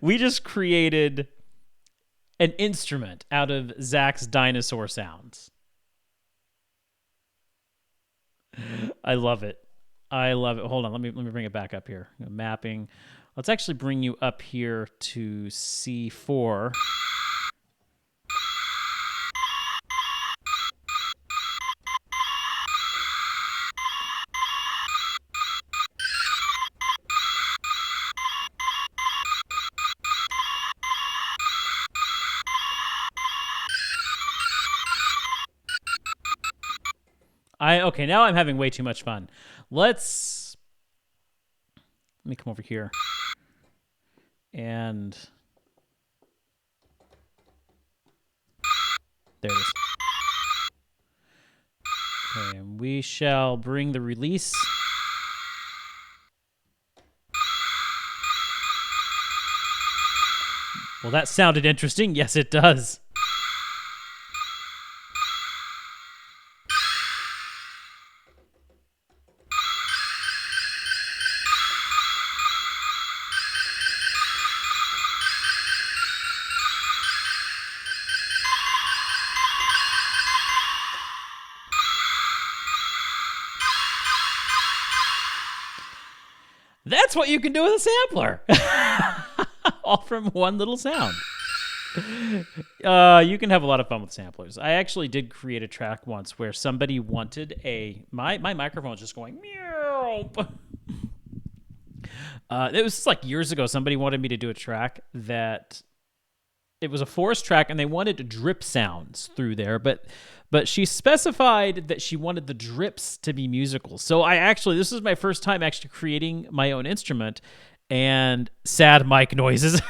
We just created an instrument out of Zach's dinosaur sounds. I love it. Hold on, let me bring it back up here. Mapping. Let's actually bring you up here to C4. Okay, now I'm having way too much fun. Let me come over here. And there it is. Okay, and we shall bring the release. Well, that sounded interesting. Yes, it does. That's what you can do with a sampler. All from one little sound. You can have a lot of fun with samplers. I actually did create a track once where somebody wanted my microphone was just going meow. It was like years ago. Somebody wanted me to do a track that it was a forest track, and they wanted drip sounds through there, but she specified that she wanted the drips to be musical. So this is my first time actually creating my own instrument, and sad mic noises.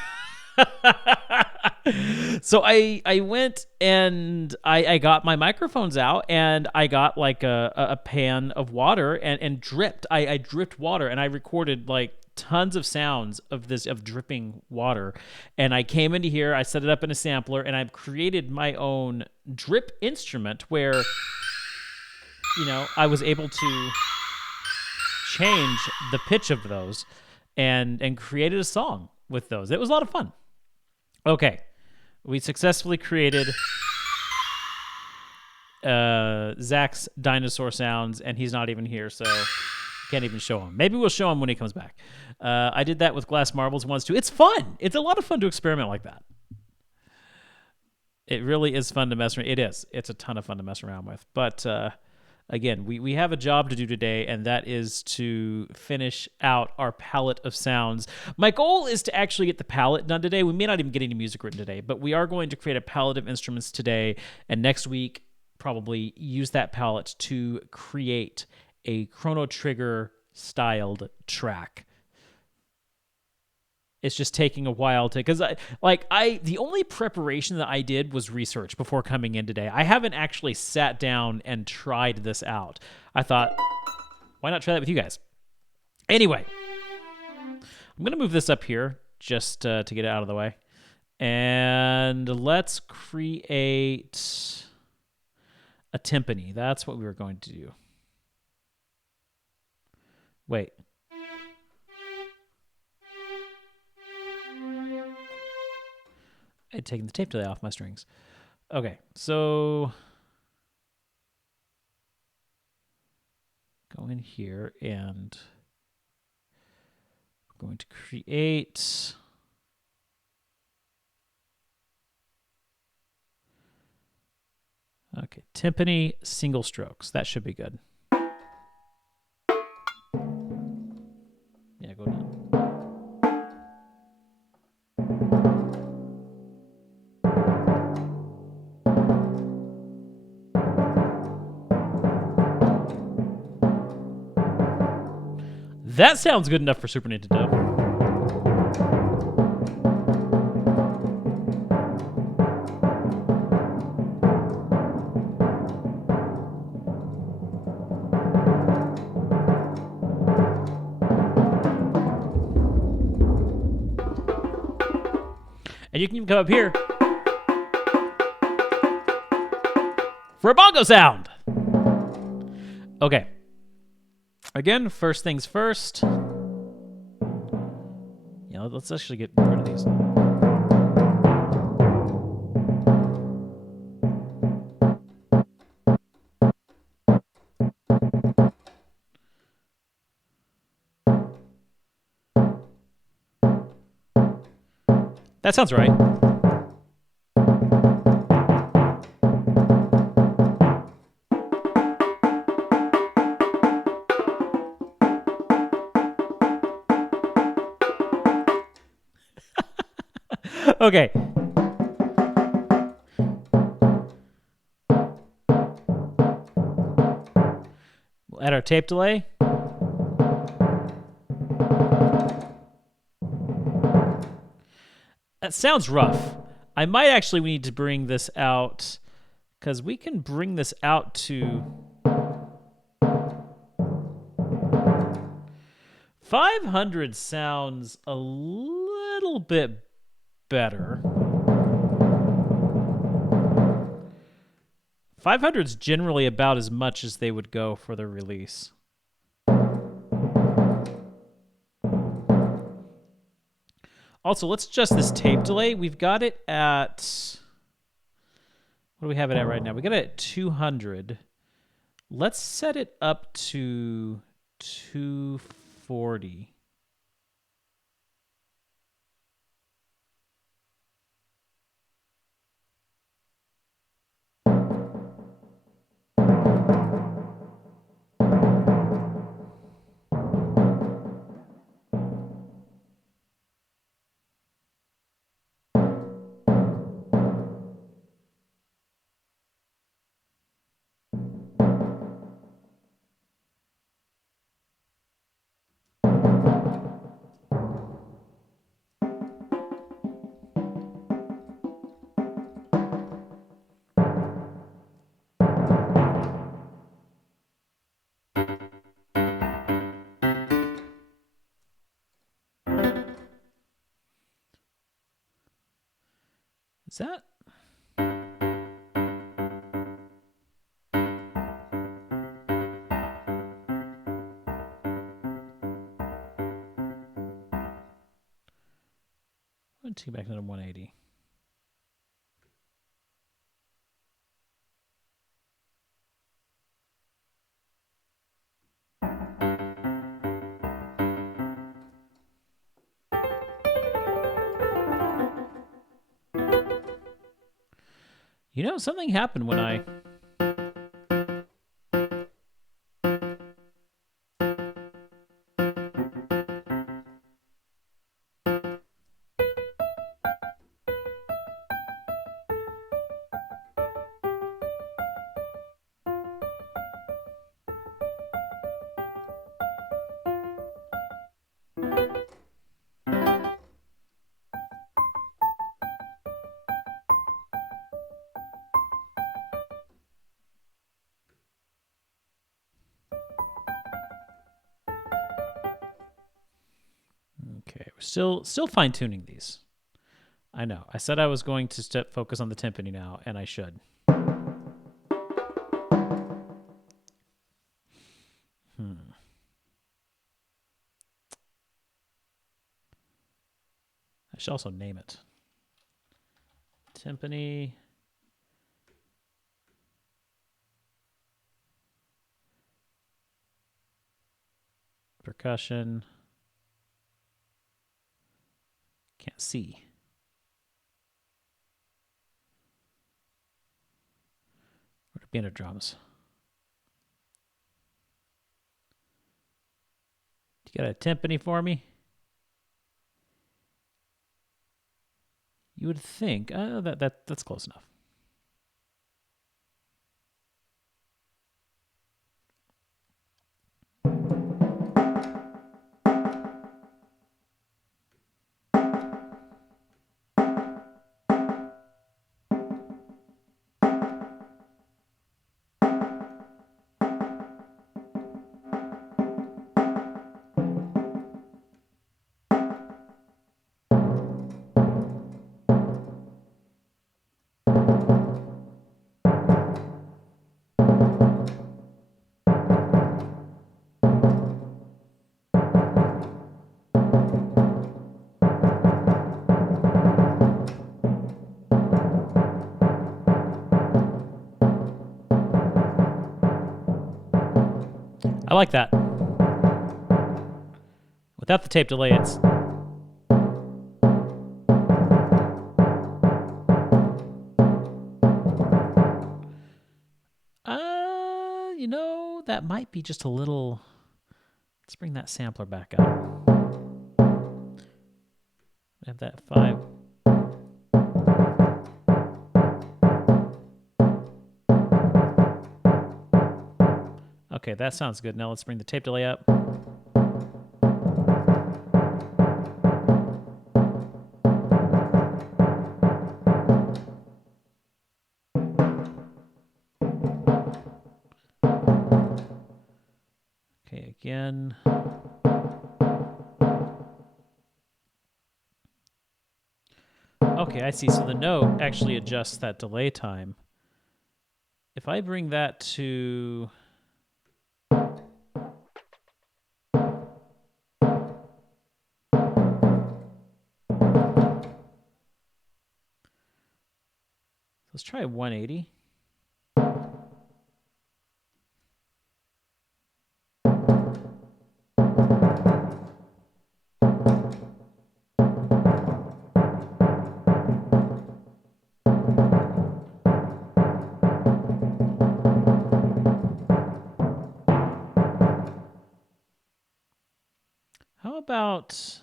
So I went and I got my microphones out, and I got like a pan of water and dripped. I dripped water, and I recorded like tons of sounds of dripping water. And I came into here, I set it up in a sampler, and I've created my own drip instrument where I was able to change the pitch of those and created a song with those. It was a lot of fun. Okay. We successfully created Zach's dinosaur sounds, and he's not even here, so can't even show him. Maybe we'll show him when he comes back. I did that with glass marbles once, too. It's fun. It's a lot of fun to experiment like that. It really is fun to mess around. It is. It's a ton of fun to mess around with. But again, we have a job to do today, and that is to finish out our palette of sounds. My goal is to actually get the palette done today. We may not even get any music written today, but we are going to create a palette of instruments today, and next week probably use that palette to create a Chrono Trigger styled track. It's just taking a while because the only preparation that I did was research before coming in today. I haven't actually sat down and tried this out. I thought, why not try that with you guys? Anyway, I'm going to move this up here just to get it out of the way. And let's create a timpani. That's what we were going to do. Wait. I'd taken the tape delay off my strings. Okay, so go in here and I'm going to create timpani single strokes. That should be good. Yeah, go down. That sounds good enough for Super Nintendo. And you can even come up here for a bongo sound. Okay. Again, first things first. Yeah, let's actually get rid of these. That sounds right. Okay. We'll add our tape delay. That sounds rough. I might actually need to bring this out because we can bring this out to 500 sounds a little bit better. 500 is generally about as much as they would go for the release. Also, let's adjust this tape delay. We've got it at... What do we have it at right now? We got it at 200. Let's set it up to 240. Is that? Let's go back to 180. You know, something happened when I... Okay, we're still fine-tuning these. I know. I said I was going to focus on the timpani now, and I should. I should also name it. Timpani. Percussion. Can't see. Where are piano drums? You got a timpani for me? You would think that's close enough. I like that. Without the tape delay, it's... You know, that might be just a little... Let's bring that sampler back up. Have that 5... Okay, that sounds good. Now let's bring the tape delay up. Okay, again. Okay, I see. So the note actually adjusts that delay time. If I bring that to... Let's try 180. How about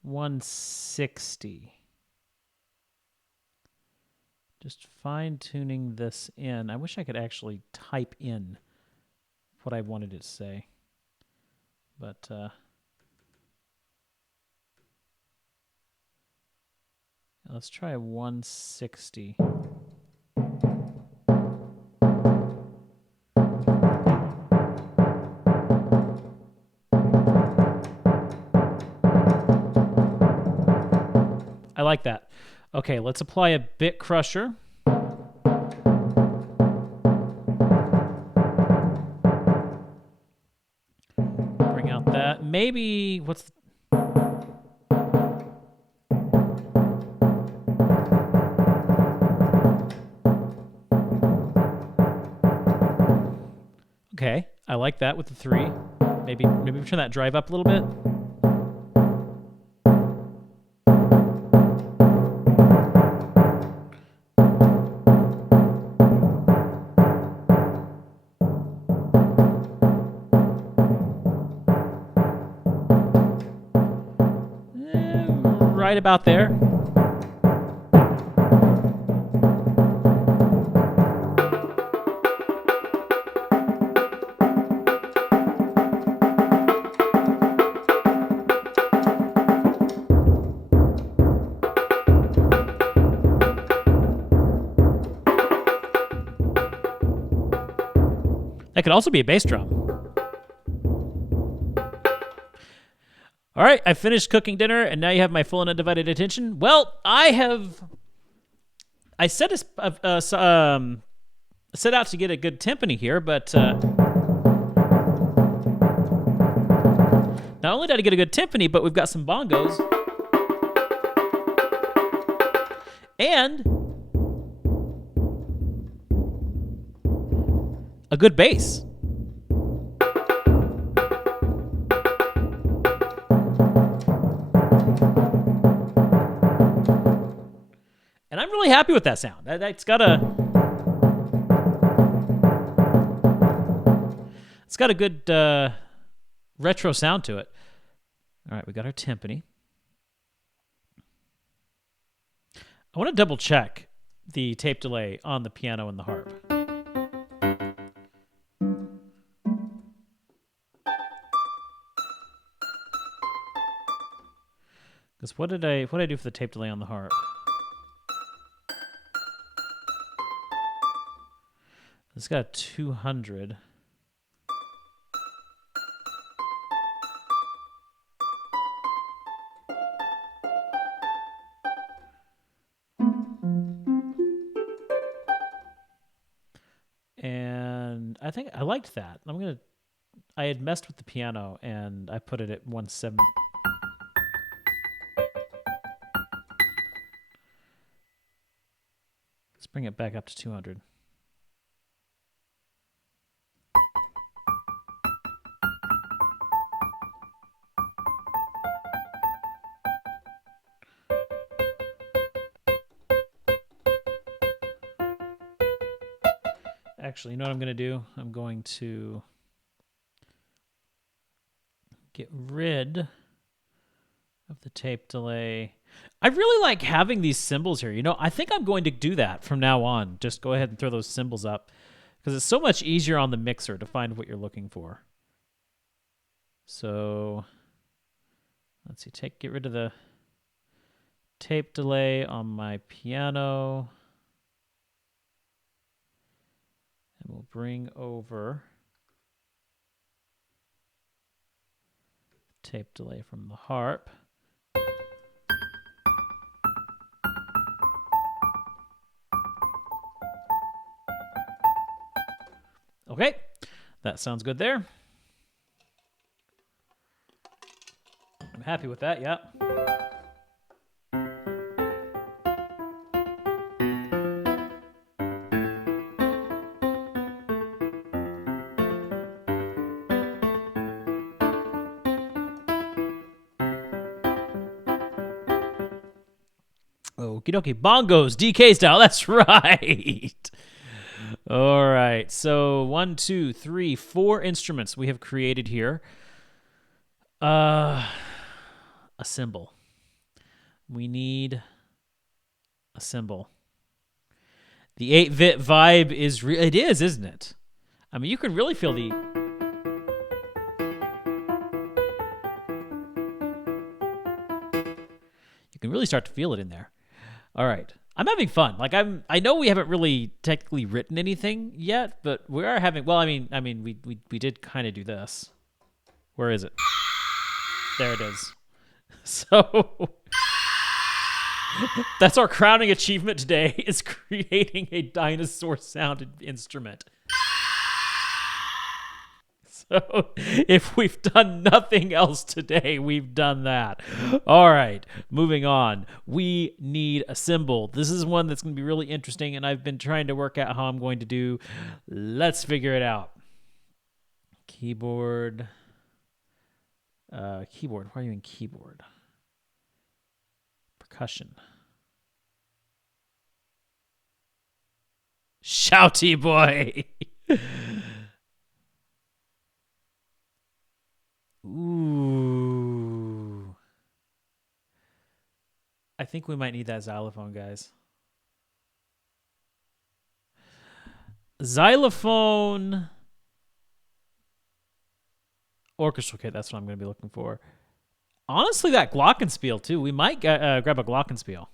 160? Just fine-tuning this in. I wish I could actually type in what I wanted it to say. But let's try 160. I like that. Okay, let's apply a bit crusher. Bring out that. Maybe, what's... Okay, I like that with the 3. Maybe turn that drive up a little bit. Right about there. That could also be a bass drum. All right, I finished cooking dinner, and now you have my full and undivided attention. Well, I set out to get a good timpani here, but not only did I get a good timpani, but we've got some bongos and a good bass. And I'm really happy with that sound. It's got a good retro sound to it. All right, we got our timpani. I want to double check the tape delay on the piano and the harp. Because what did I do for the tape delay on the harp? It's got 200. And I think I liked that. I had messed with the piano and I put it at 170. Let's bring it back up to 200. Actually, you know what I'm going to do? I'm going to get rid of the tape delay. I really like having these cymbals here. You know, I think I'm going to do that from now on. Just go ahead and throw those cymbals up because it's so much easier on the mixer to find what you're looking for. So let's see, get rid of the tape delay on my piano. And we'll bring over tape delay from the harp. Okay, that sounds good there. I'm happy with that, yeah. Okie dokie, bongos, DK style, that's right. All right, so 1, 2, 3, 4 instruments we have created here. A cymbal. We need a cymbal. The 8-bit vibe it is, isn't it? I mean, you can really feel the... You can really start to feel it in there. All right. I'm having fun. Like I know we haven't really technically written anything yet, but we are having. Well, I mean, we did kind of do this. Where is it? There it is. So That's our crowning achievement today, is creating a dinosaur-sounded instrument. So if we've done nothing else today, we've done that. All right, moving on. We need a symbol. This is one that's going to be really interesting, and I've been trying to work out how I'm going to do. Let's figure it out. Keyboard. Keyboard. Why are you in keyboard? Percussion. Shouty boy. Ooh. I think we might need that xylophone, guys. Xylophone. Orchestral kit, that's what I'm going to be looking for. Honestly, that glockenspiel, too. We might grab a glockenspiel.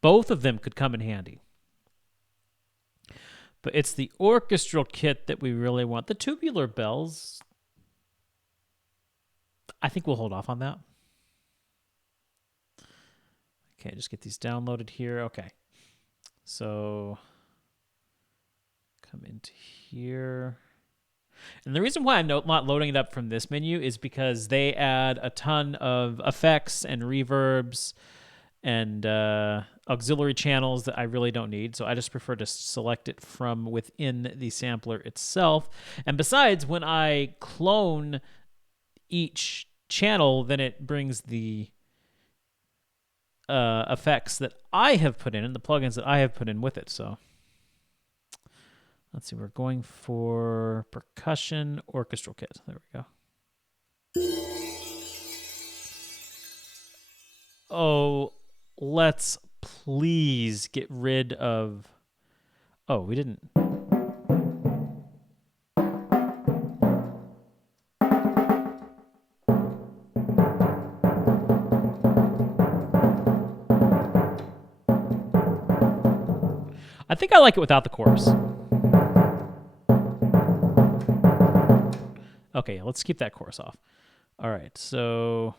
Both of them could come in handy. But it's the orchestral kit that we really want. The tubular bells, I think we'll hold off on that. Okay, just get these downloaded here. Okay. So come into here. And the reason why I'm not loading it up from this menu is because they add a ton of effects and reverbs and auxiliary channels that I really don't need. So I just prefer to select it from within the sampler itself. And besides, when I clone each channel, then it brings the effects that I have put in and the plugins that I have put in with it. So let's see, we're going for percussion orchestral kit. There we go. Oh, let's please get rid of... Oh, we didn't. I think I like it without the chorus. Okay, let's keep that chorus off. All right, so...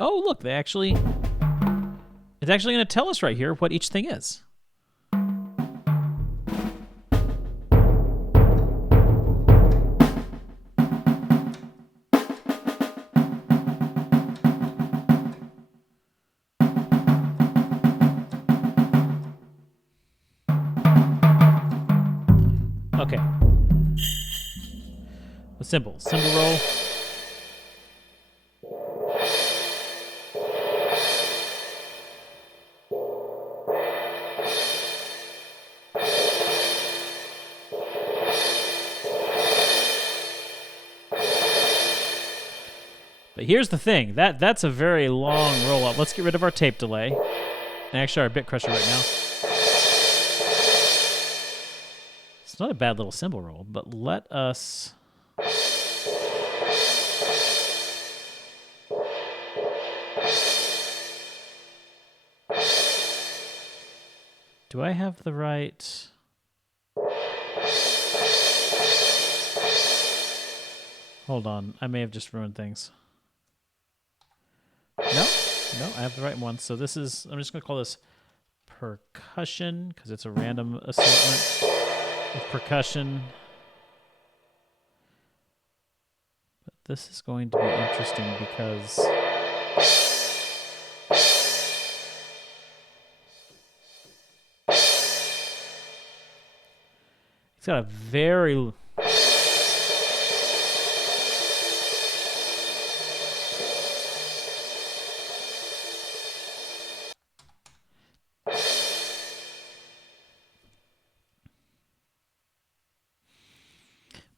Oh, look, it's actually going to tell us right here what each thing is. Okay. The symbol roll. But here's the thing. That's a very long roll up. Let's get rid of our tape delay. And actually our bit crusher right now. It's not a bad little cymbal roll, but let us... Do I have the right... Hold on. I may have just ruined things. No, I have the right one. So this is... I'm just going to call this percussion because it's a random assortment of percussion. But this is going to be interesting because... It's got a very...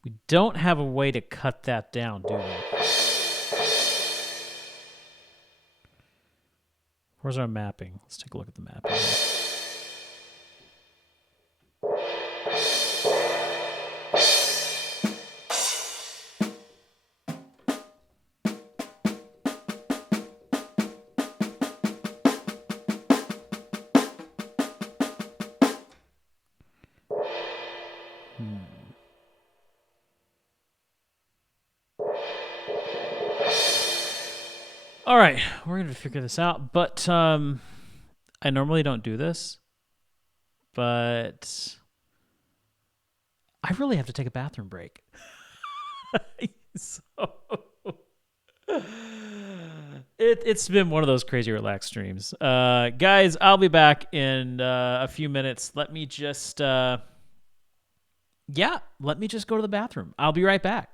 We don't have a way to cut that down, do we? Where's our mapping? Let's take a look at the mapping. All right, we're gonna figure this out. But I normally don't do this, but I really have to take a bathroom break. So it's been one of those crazy relaxed streams. Guys, I'll be back in a few minutes. Let me just go to the bathroom. I'll be right back.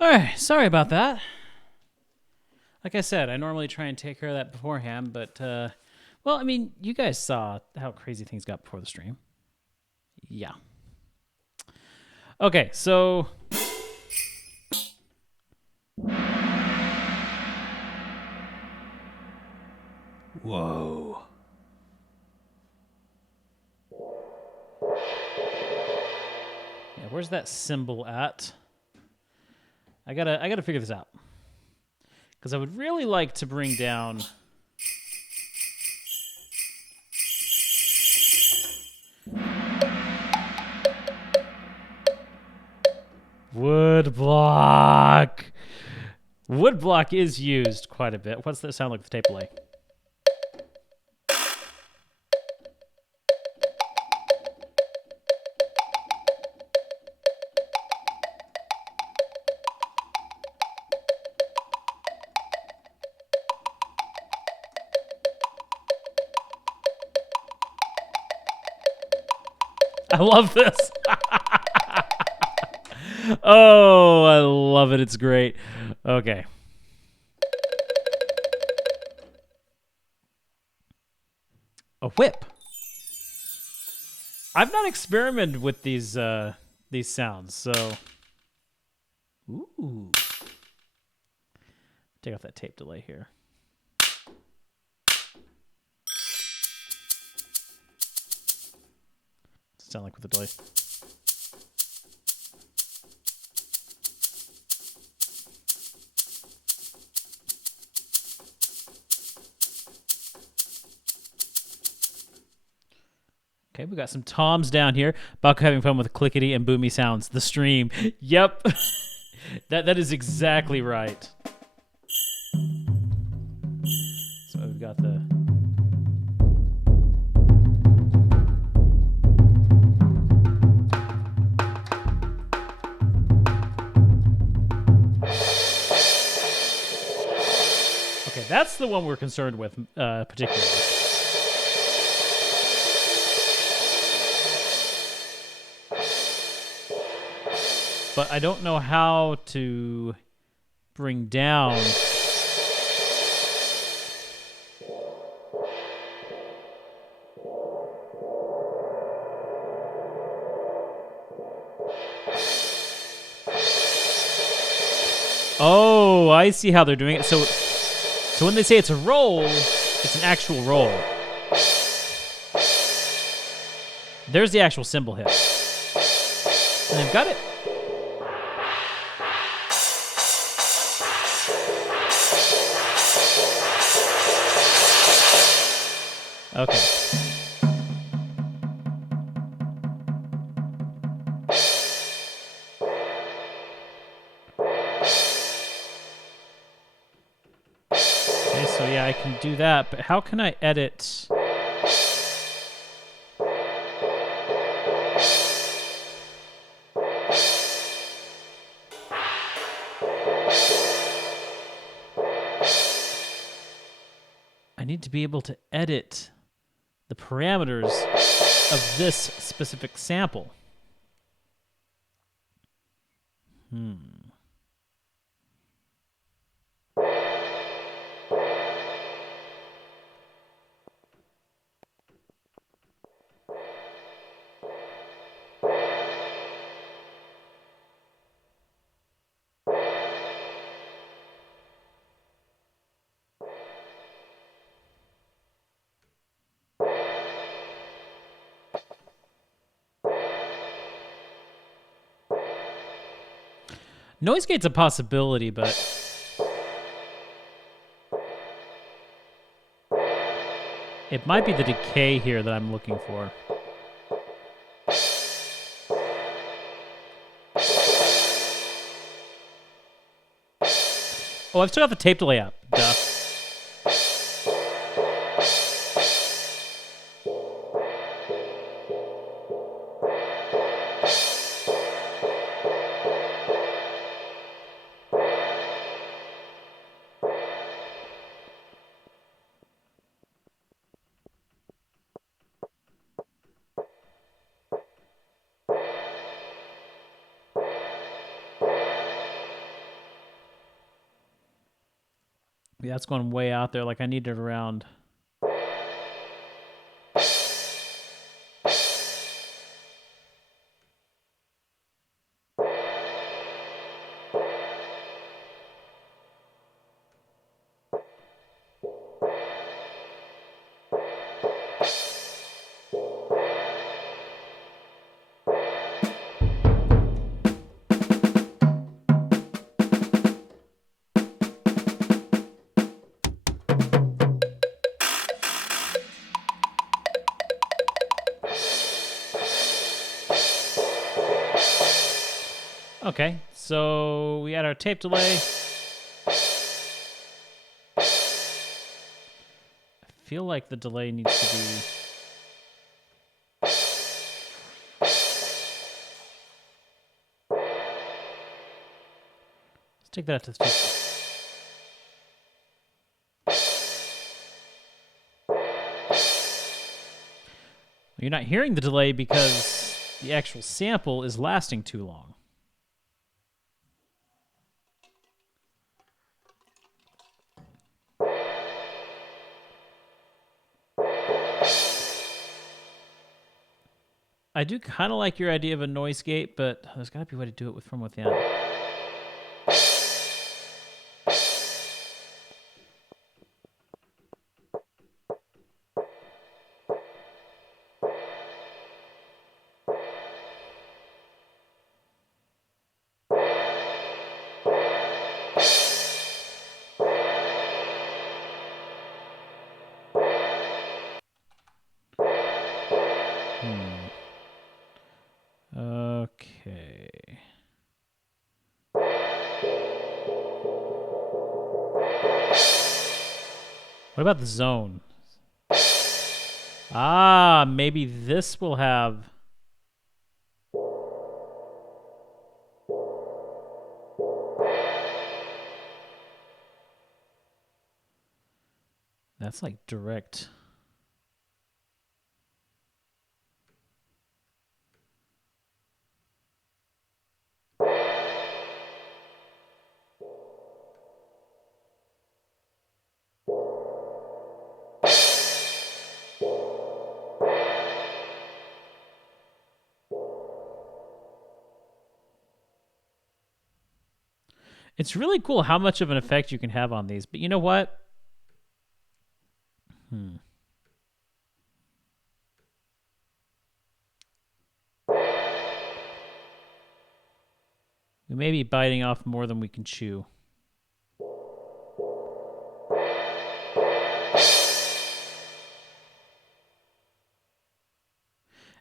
All right, sorry about that. Like I said, I normally try and take care of that beforehand, but well, I mean, you guys saw how crazy things got before the stream. Yeah. Okay, so whoa. Yeah, where's that symbol at? I gotta figure this out. Because I would really like to bring down wood block. Wood block is used quite a bit. What's that sound like with tape delay? I love this. Oh, I love it. It's great. Okay. A whip. I've not experimented with these sounds, so ooh. Take off that tape delay here. Sound like with the delay. Okay, we got some toms down here. Buck having fun with clickety and boomy sounds. The stream. Yep. that is exactly right. So we've got the okay, that's the one we're concerned with particularly. But I don't know how to bring down. Oh, I see how they're doing it. So when they say it's a roll, it's an actual roll. There's the actual cymbal hit. And they've got it. Okay. Okay, so yeah, I can do that, but how can I edit? I need to be able to edit the parameters of this specific sample. Noise gate's a possibility, but it might be the decay here that I'm looking for. Oh, I've still got the tape delay up. Duh. Yeah, it's going way out there. Like I need it around. Okay, so we add our tape delay. I feel like the delay needs to be... Let's take that to 50. You're not hearing the delay because the actual sample is lasting too long. I do kind of like your idea of a noise gate, but there's got to be a way to do it from within. Okay. What about the zone? Ah, maybe this will have... That's like direct. It's really cool how much of an effect you can have on these. But you know what? We may be biting off more than we can chew.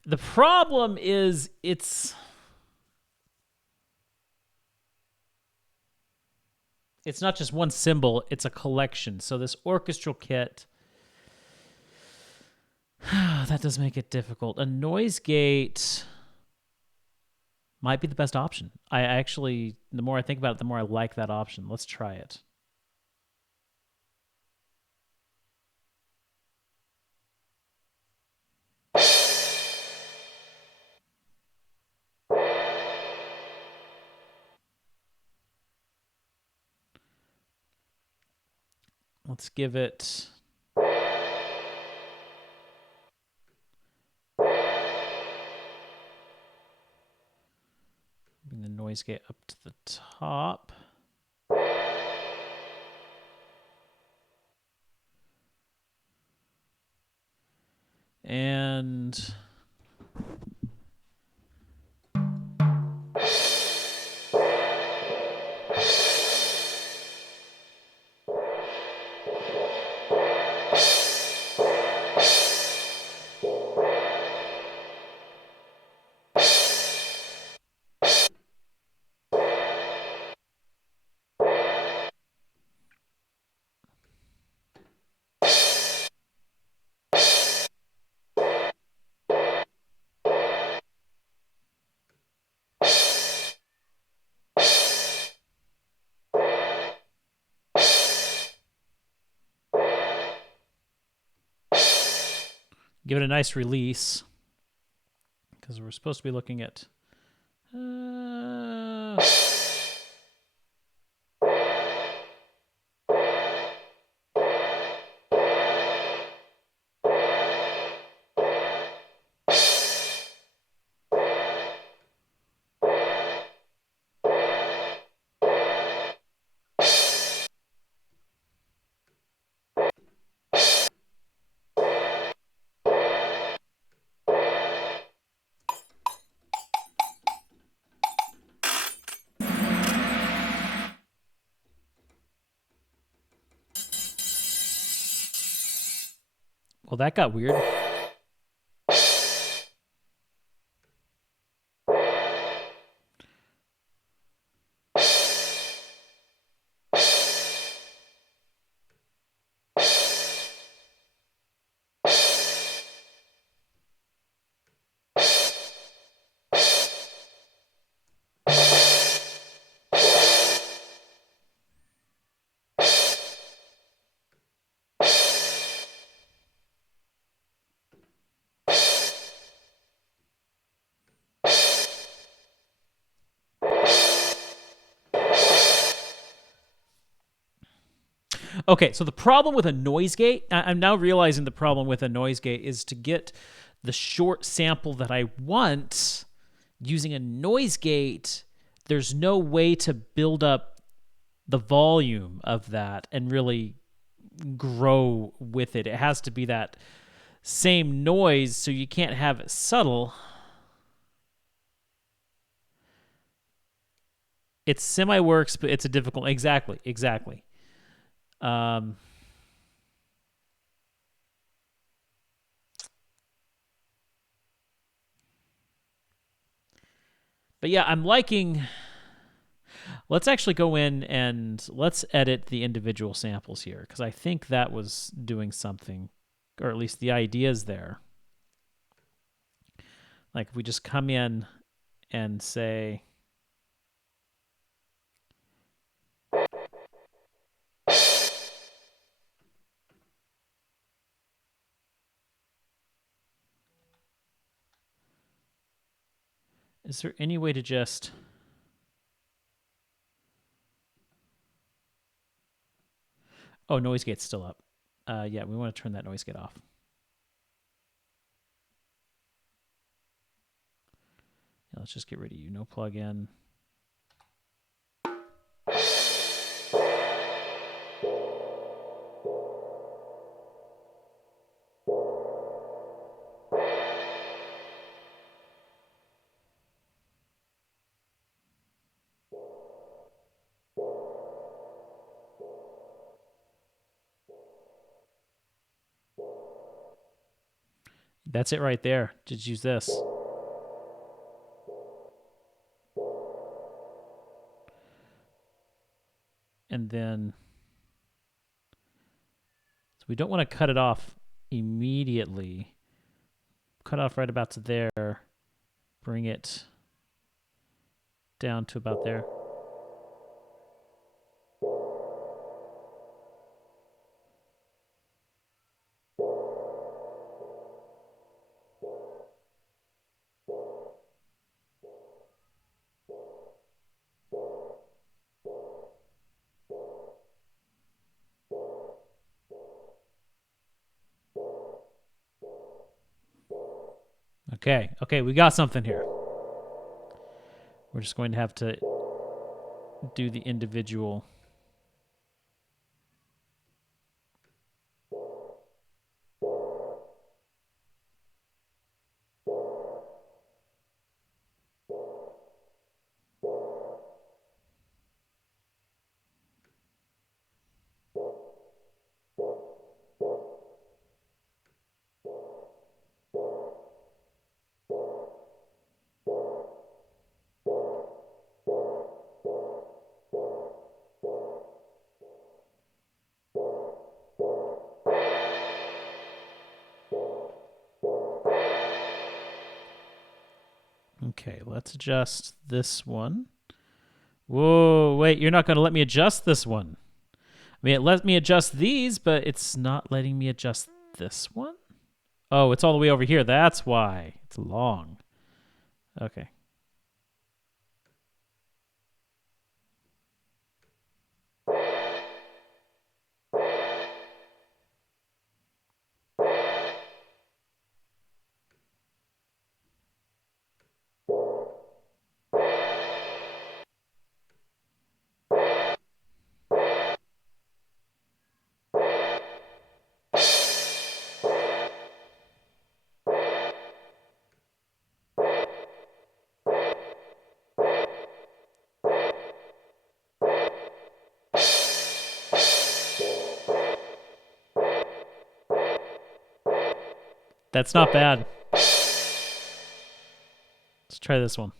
The problem is it's not just one cymbal, it's a collection. So this orchestral kit, that does make it difficult. A noise gate might be the best option. I actually, the more I think about it, the more I like that option. Let's try it. Let's give it... Bring the noise gate up to the top. And... give it a nice release, because we're supposed to be looking at... Well, that got weird. Okay, so the problem with a noise gate, I'm now realizing the problem with a noise gate is to get the short sample that I want using a noise gate, there's no way to build up the volume of that and really grow with it. It has to be that same noise, so you can't have it subtle. It semi works, but it's a difficult. Exactly. Um, but yeah, I'm liking. Let's actually go in and let's edit the individual samples here because I think that was doing something, or at least the idea is there. Like if we just come in and say, is there any way to just... Oh, noise gate's still up. Yeah, we want to turn that noise gate off. Yeah, let's just get rid of you. No plugin. That's it right there. Just use this. And then, so we don't want to cut it off immediately. Cut off right about to there. Bring it down to about there. Okay, we got something here. We're just going to have to do the individual. Okay, let's adjust this one. Whoa, wait, you're not going to let me adjust this one. I mean, it lets me adjust these, but it's not letting me adjust this one? Oh, it's all the way over here. That's why. It's long. Okay. That's not bad. Let's try this one.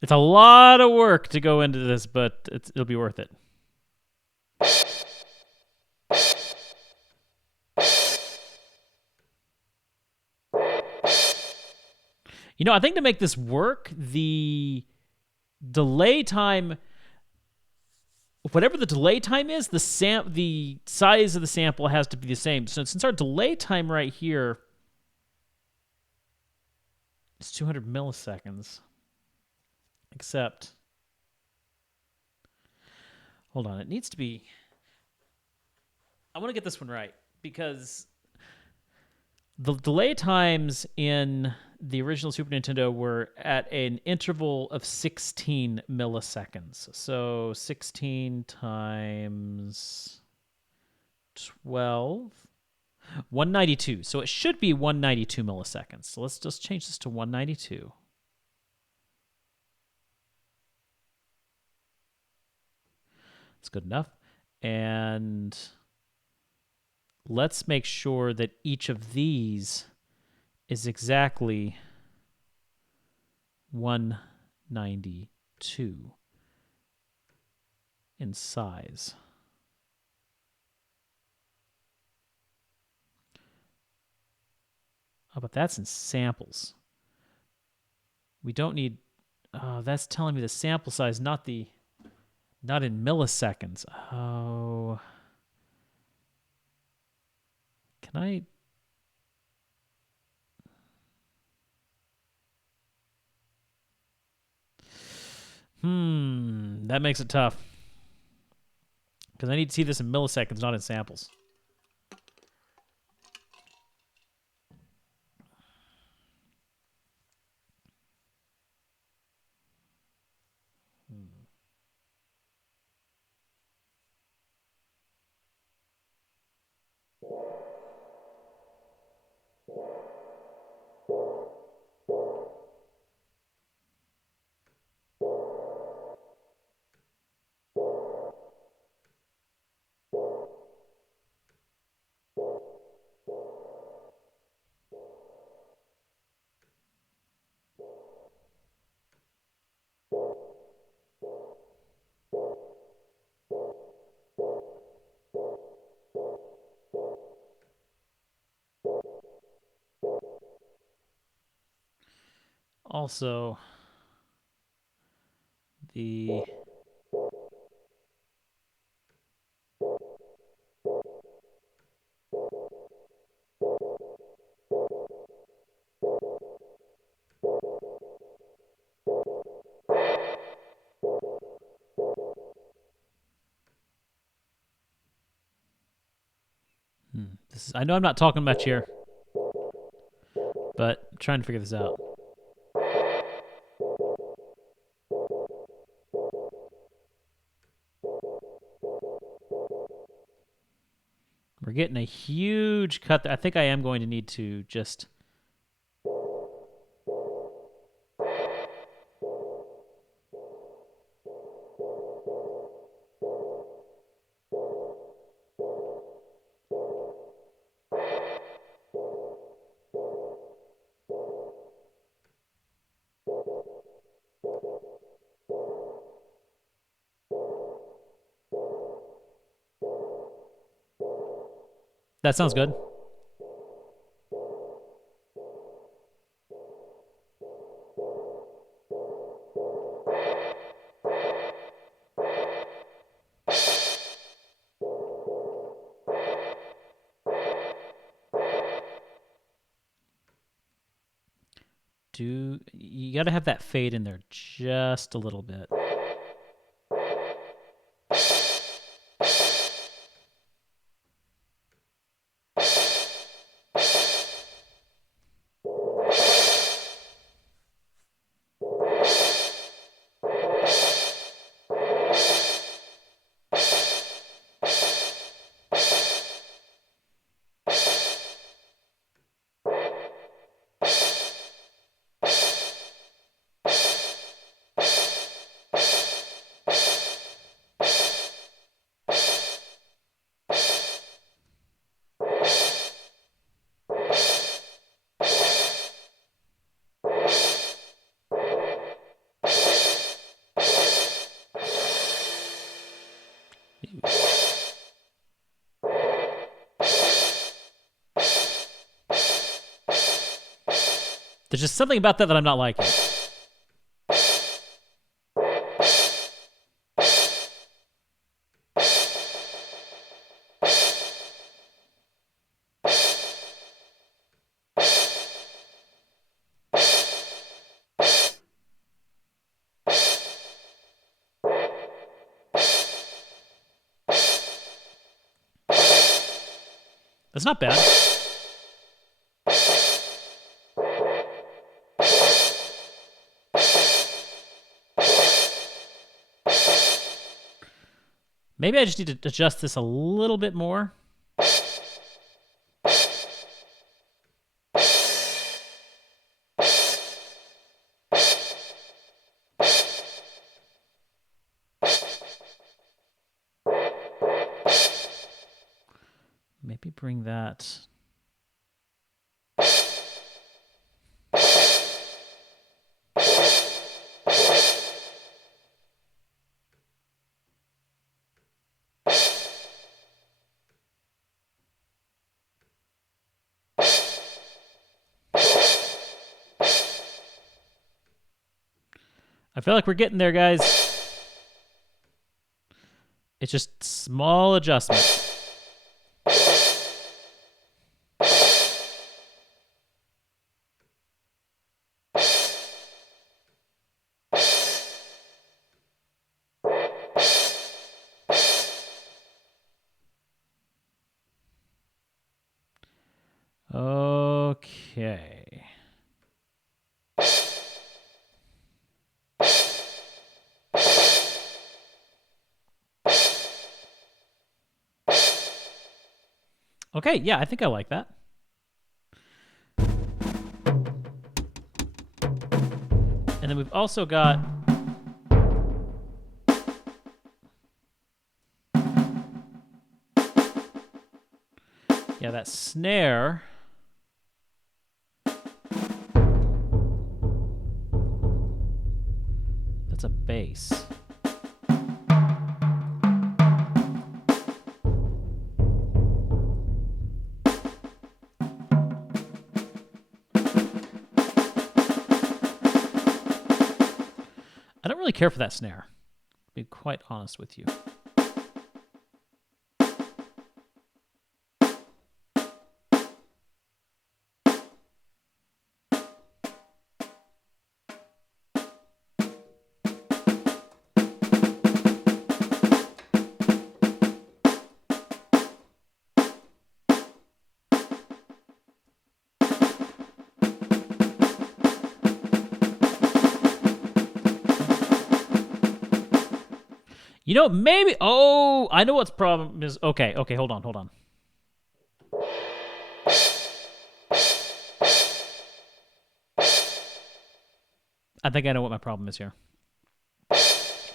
It's a lot of work to go into this, but it'll be worth it. You know, I think to make this work, the delay time, whatever the delay time is, the size of the sample has to be the same. So since our delay time right here is 200 milliseconds, except, hold on, it needs to be, I want to get this one right because the delay times in the original Super Nintendo were at an interval of 16 milliseconds. So 16 times 12, 192. So it should be 192 milliseconds. So let's just change this to 192. That's good enough. And let's make sure that each of these is exactly 192 in size. Oh, but that's in samples. We don't need, that's telling me the sample size, not in milliseconds. Oh, can I? That makes it tough. Because I need to see this in milliseconds, not in samples. Also, the I know I'm not talking much here, but I'm trying to figure this out. We're getting a huge cut. I think I am going to need to just... That sounds good. You got to have that fade in there just a little bit. There's just something about that I'm not liking. That's not bad. Maybe I just need to adjust this a little bit more. Maybe bring that. I feel like we're getting there, guys. It's just small adjustments. Okay. Okay, yeah, I think I like that. And then we've also got that snare. That's a bass. I don't really care for that snare, to be quite honest with you. You know, maybe... Oh, I know what's the problem is. Okay, hold on. I think I know what my problem is here.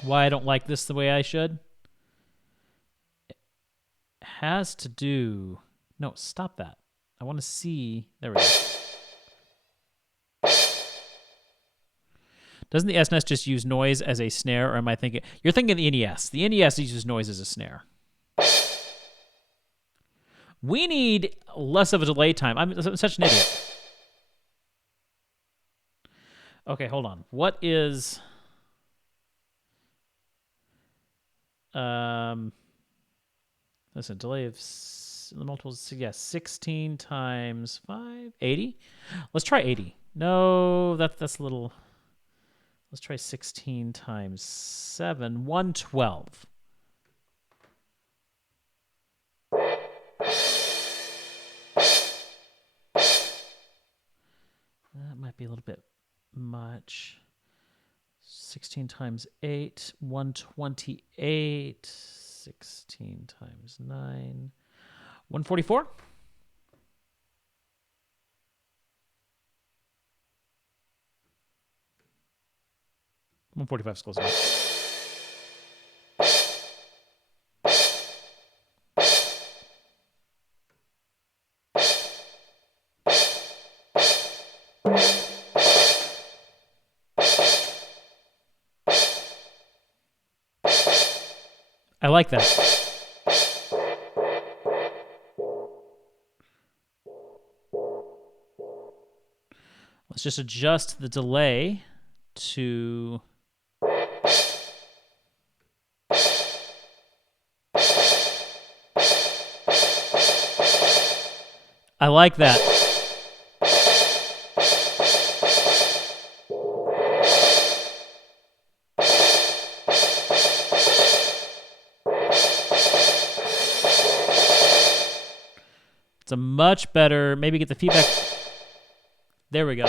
Why I don't like this the way I should? It has to do... No, stop that. I want to see... There we go. Doesn't the SNES just use noise as a snare, or am I thinking... You're thinking the NES. The NES uses noise as a snare. We need less of a delay time. I'm such an idiot. Okay, hold on. What is... Listen, delay of the multiples... Yeah, 16 times 5... 80? Let's try 80. No, that's a little... Let's try 16 times 7, 112. That might be a little bit much. 16 times 8, 128. 16 times 9, 144. 145 is close enough. I like that. Let's just adjust the delay to... I like that. It's a much better, maybe get the feedback. There we go.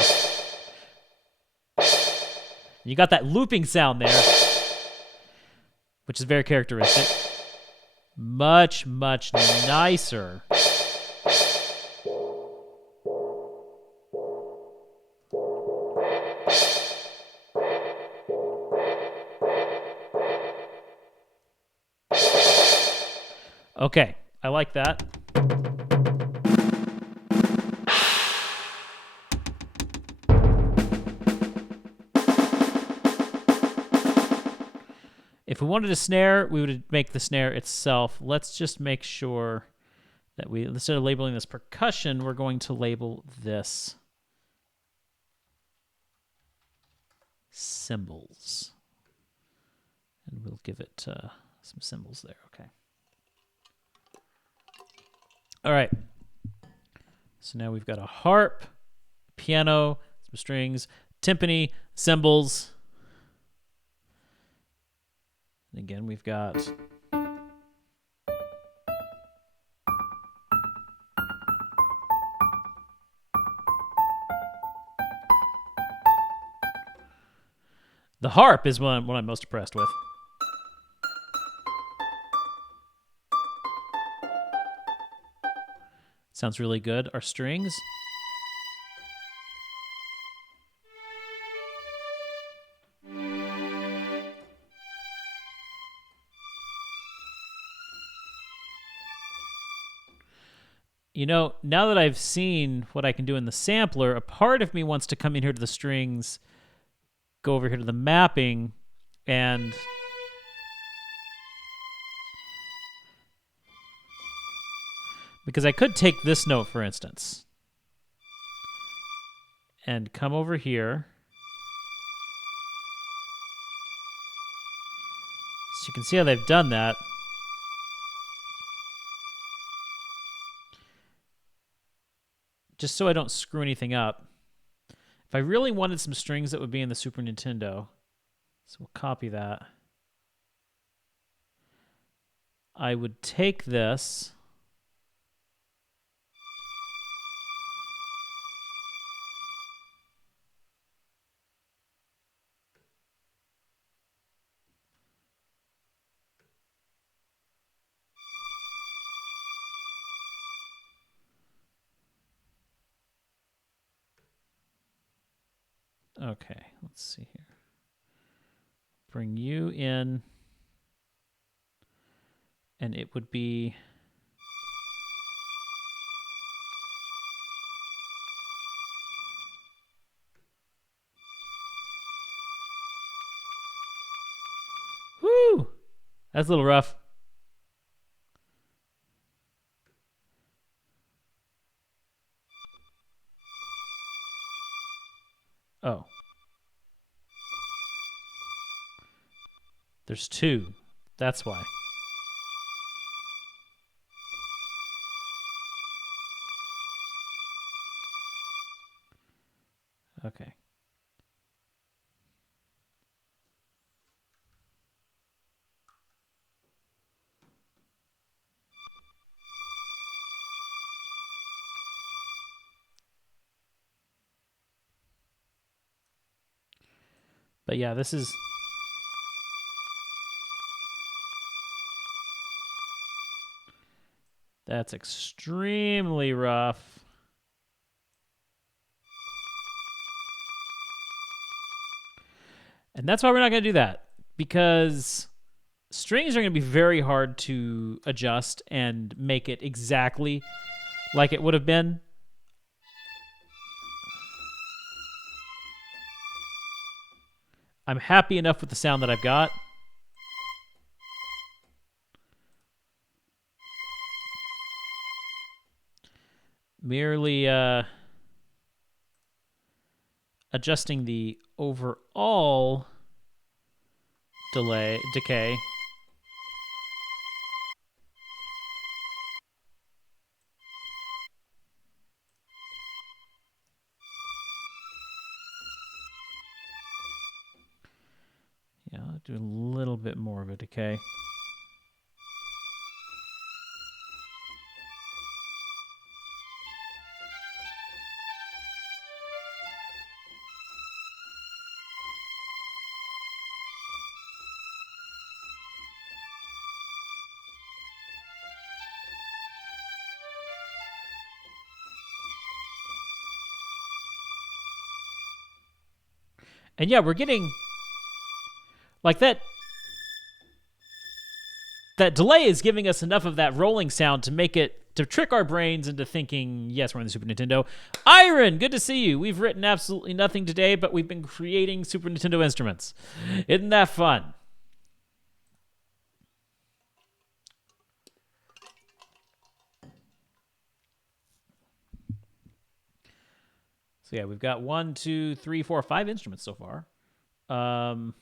You got that looping sound there, which is very characteristic. Much, much nicer. Okay, I like that. If we wanted a snare, we would make the snare itself. Let's just make sure that we, instead of labeling this percussion, we're going to label this cymbals. And we'll give it some cymbals there, okay. All right. So now we've got a harp, piano, some strings, timpani, cymbals. And again, we've got the harp is what I'm most impressed with. Sounds really good. Our strings. You know, now that I've seen what I can do in the sampler, a part of me wants to come in here to the strings, go over here to the mapping, and because I could take this note, for instance, and come over here. So you can see how they've done that. Just so I don't screw anything up. If I really wanted some strings that would be in the Super Nintendo, so we'll copy that. I would take this. Okay, let's see here. Bring you in, and it would be whoo! That's a little rough. Oh. There's two. That's why. Okay. But yeah, this is... That's extremely rough. And that's why we're not going to do that. Because strings are going to be very hard to adjust and make it exactly like it would have been. I'm happy enough with the sound that I've got. Merely adjusting the overall decay. Yeah, I'll do a little bit more of a decay. And yeah, we're getting like that. That delay is giving us enough of that rolling sound to make it to trick our brains into thinking, yes, we're on the Super Nintendo. Iron, good to see you. We've written absolutely nothing today, but we've been creating Super Nintendo instruments. Isn't that fun? So yeah, we've got 1, 2, 3, 4, 5 instruments so far. For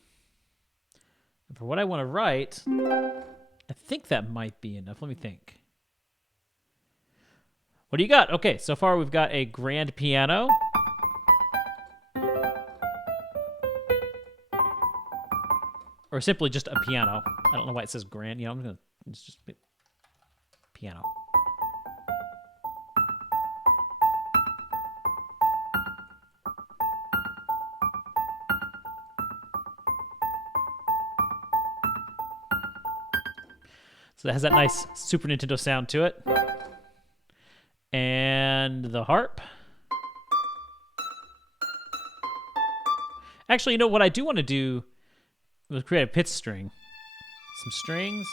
what I want to write, I think that might be enough. Let me think. What do you got? Okay, so far we've got a grand piano. Or simply just a piano. I don't know why it says grand. I'm going to... It's just piano. So that has that nice Super Nintendo sound to it. And the harp. Actually, you know what I do want to do is create a pitch string. Some strings.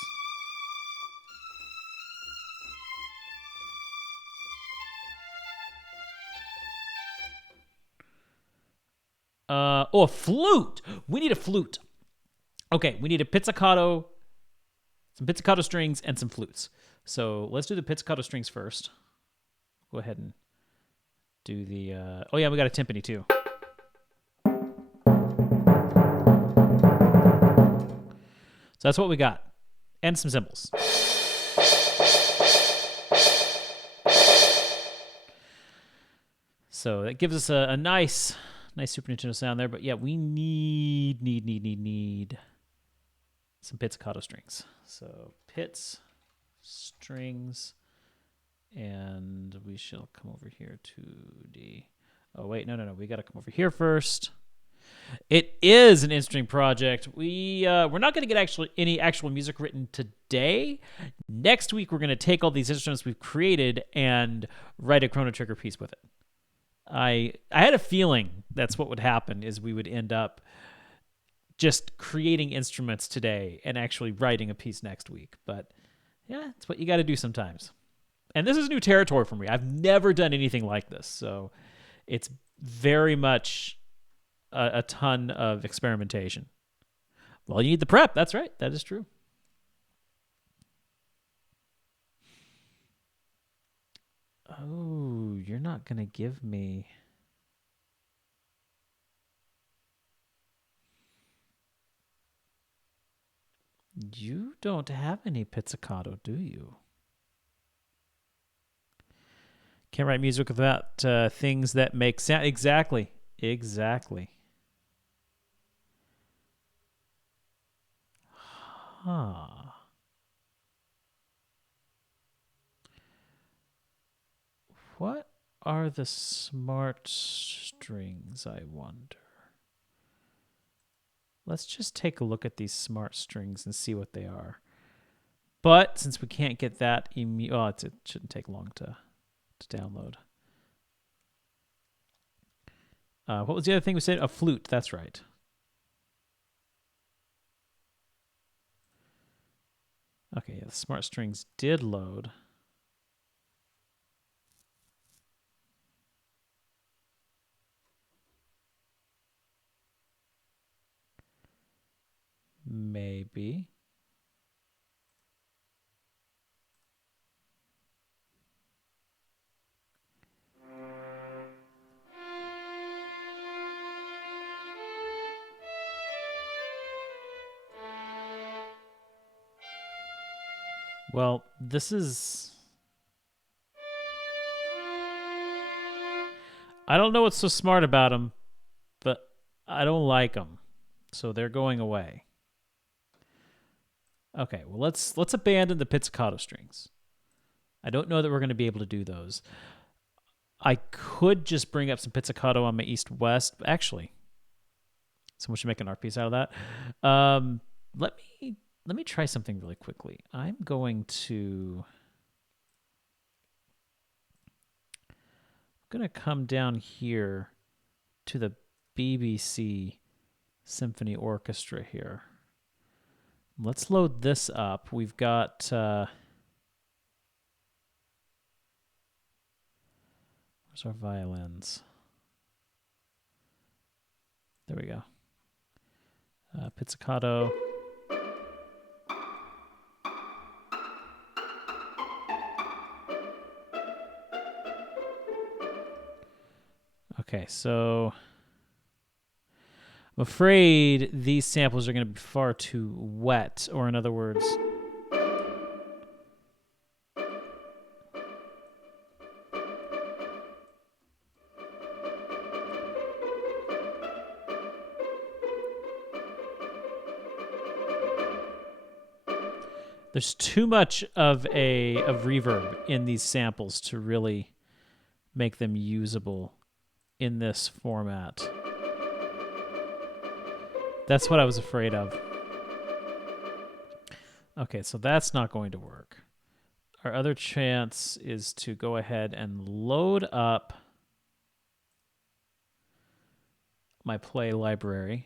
A flute. We need a flute. Okay, we need a pizzicato, some pizzicato strings, and some flutes. So let's do the pizzicato strings first. Go ahead and do the... oh, yeah, we got a timpani, too. So that's what we got. And some cymbals. So that gives us a nice Super Nintendo sound there. But yeah, we need some pizzicato strings. So pits, strings, and we shall come over here to the... Oh, wait, no. We got to come over here first. It is an interesting project. We're not going to get any actual music written today. Next week, we're going to take all these instruments we've created and write a Chrono Trigger piece with it. I had a feeling that's what would happen, is we would end up just creating instruments today and actually writing a piece next week. But yeah, it's what you got to do sometimes. And this is new territory for me. I've never done anything like this, so it's very much a ton of experimentation. Well, you need the prep. That's right. That is true. Oh, you're not going to give me... You don't have any pizzicato, do you? Can't write music without things that make sound. Exactly. Huh. What are the smart strings, I wonder? Let's just take a look at these smart strings and see what they are. But since we can't get that, it shouldn't take long to download. What was the other thing we said? A flute. That's right. Okay, yeah, the smart strings did load. Maybe. Well, this is... I don't know what's so smart about them, but I don't like them. So they're going away. Okay, well, let's abandon the pizzicato strings. I don't know that we're going to be able to do those. I could just bring up some pizzicato on my east-west. Actually, someone should make an art piece out of that. Let me try something really quickly. I'm going to come down here to the BBC Symphony Orchestra here. Let's load this up. We've got where's our violins? There we go. Pizzicato. Okay, so I'm afraid these samples are going to be far too wet, or in other words, there's too much of reverb in these samples to really make them usable in this format. That's what I was afraid of. Okay, so that's not going to work. Our other chance is to go ahead and load up my play library.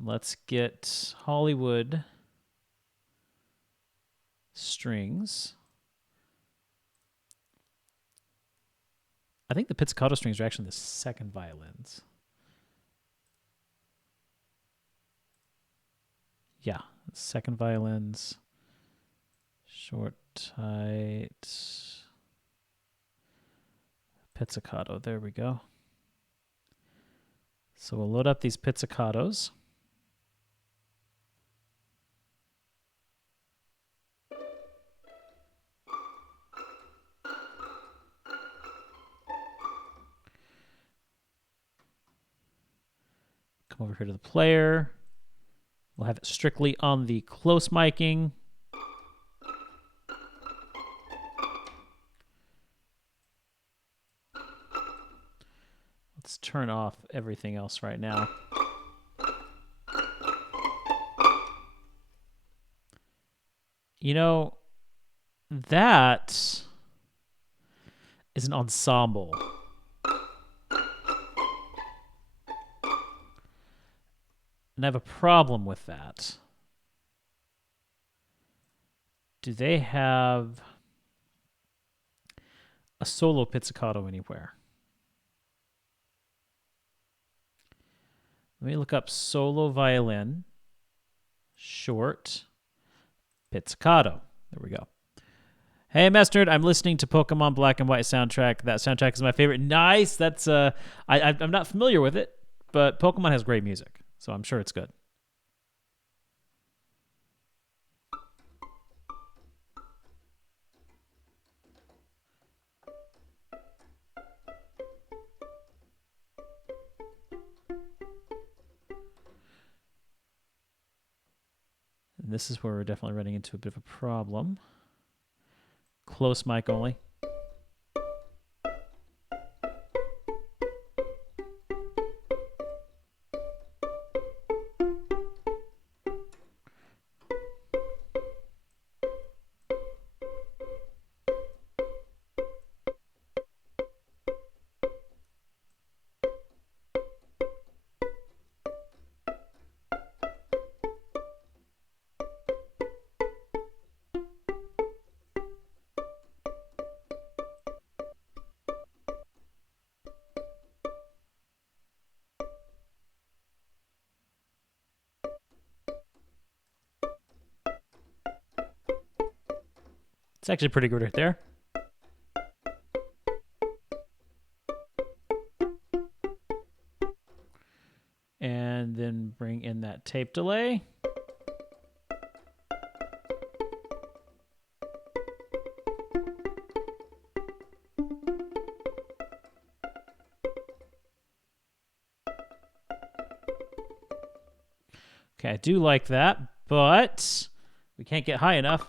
Let's get Hollywood strings. I think the pizzicato strings are actually the second violins. Yeah, second violins. Short, tight. Pizzicato, there we go. So we'll load up these pizzicatos. Come over here to the player. We'll have it strictly on the close miking. Let's turn off everything else right now. You know, that is an ensemble. And I have a problem with that. Do they have a solo pizzicato anywhere? Let me look up solo violin, short, pizzicato. There we go. Hey, Mustard, I'm listening to Pokemon Black and White soundtrack. That soundtrack is my favorite. Nice. That's I'm not familiar with it, but Pokemon has great music, so I'm sure it's good. And this is where we're definitely running into a bit of a problem. Close mic only. It's actually pretty good right there. And then bring in that tape delay. Okay, I do like that, but we can't get high enough.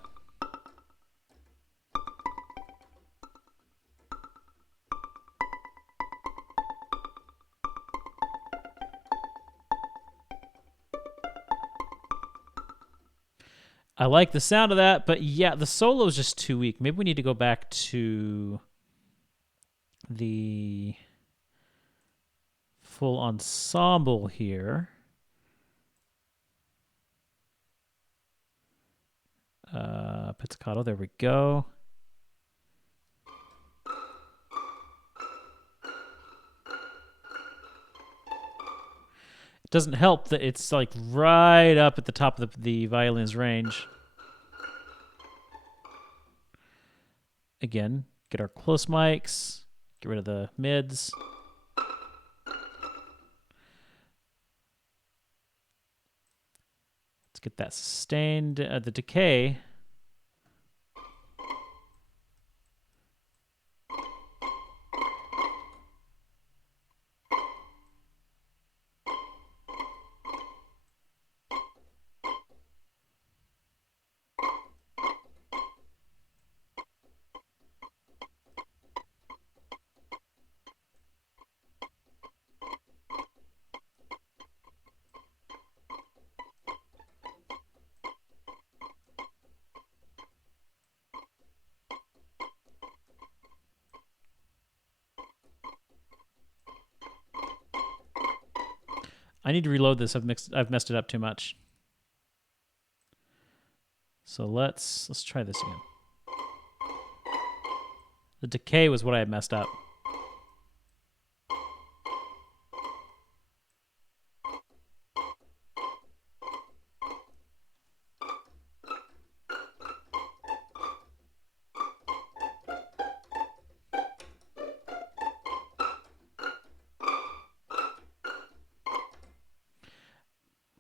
I like the sound of that, but yeah, the solo is just too weak. Maybe we need to go back to the full ensemble here. Pizzicato, there we go. It doesn't help that it's like right up at the top of the violin's range. Again, get our close mics, get rid of the mids. Let's get that sustained. The decay. I need to reload this. I've messed it up too much. So let's try this again. The decay was what I had messed up.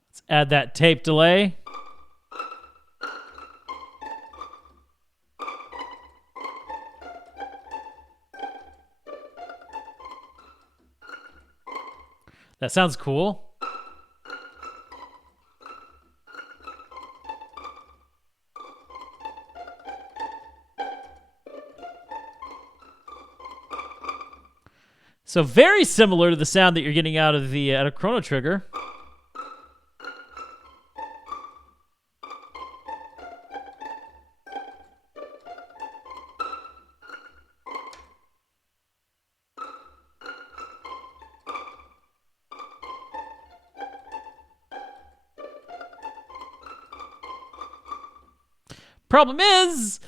Let's add that tape delay. That sounds cool. So very similar to the sound that you're getting out of the Chrono Trigger. Problem is,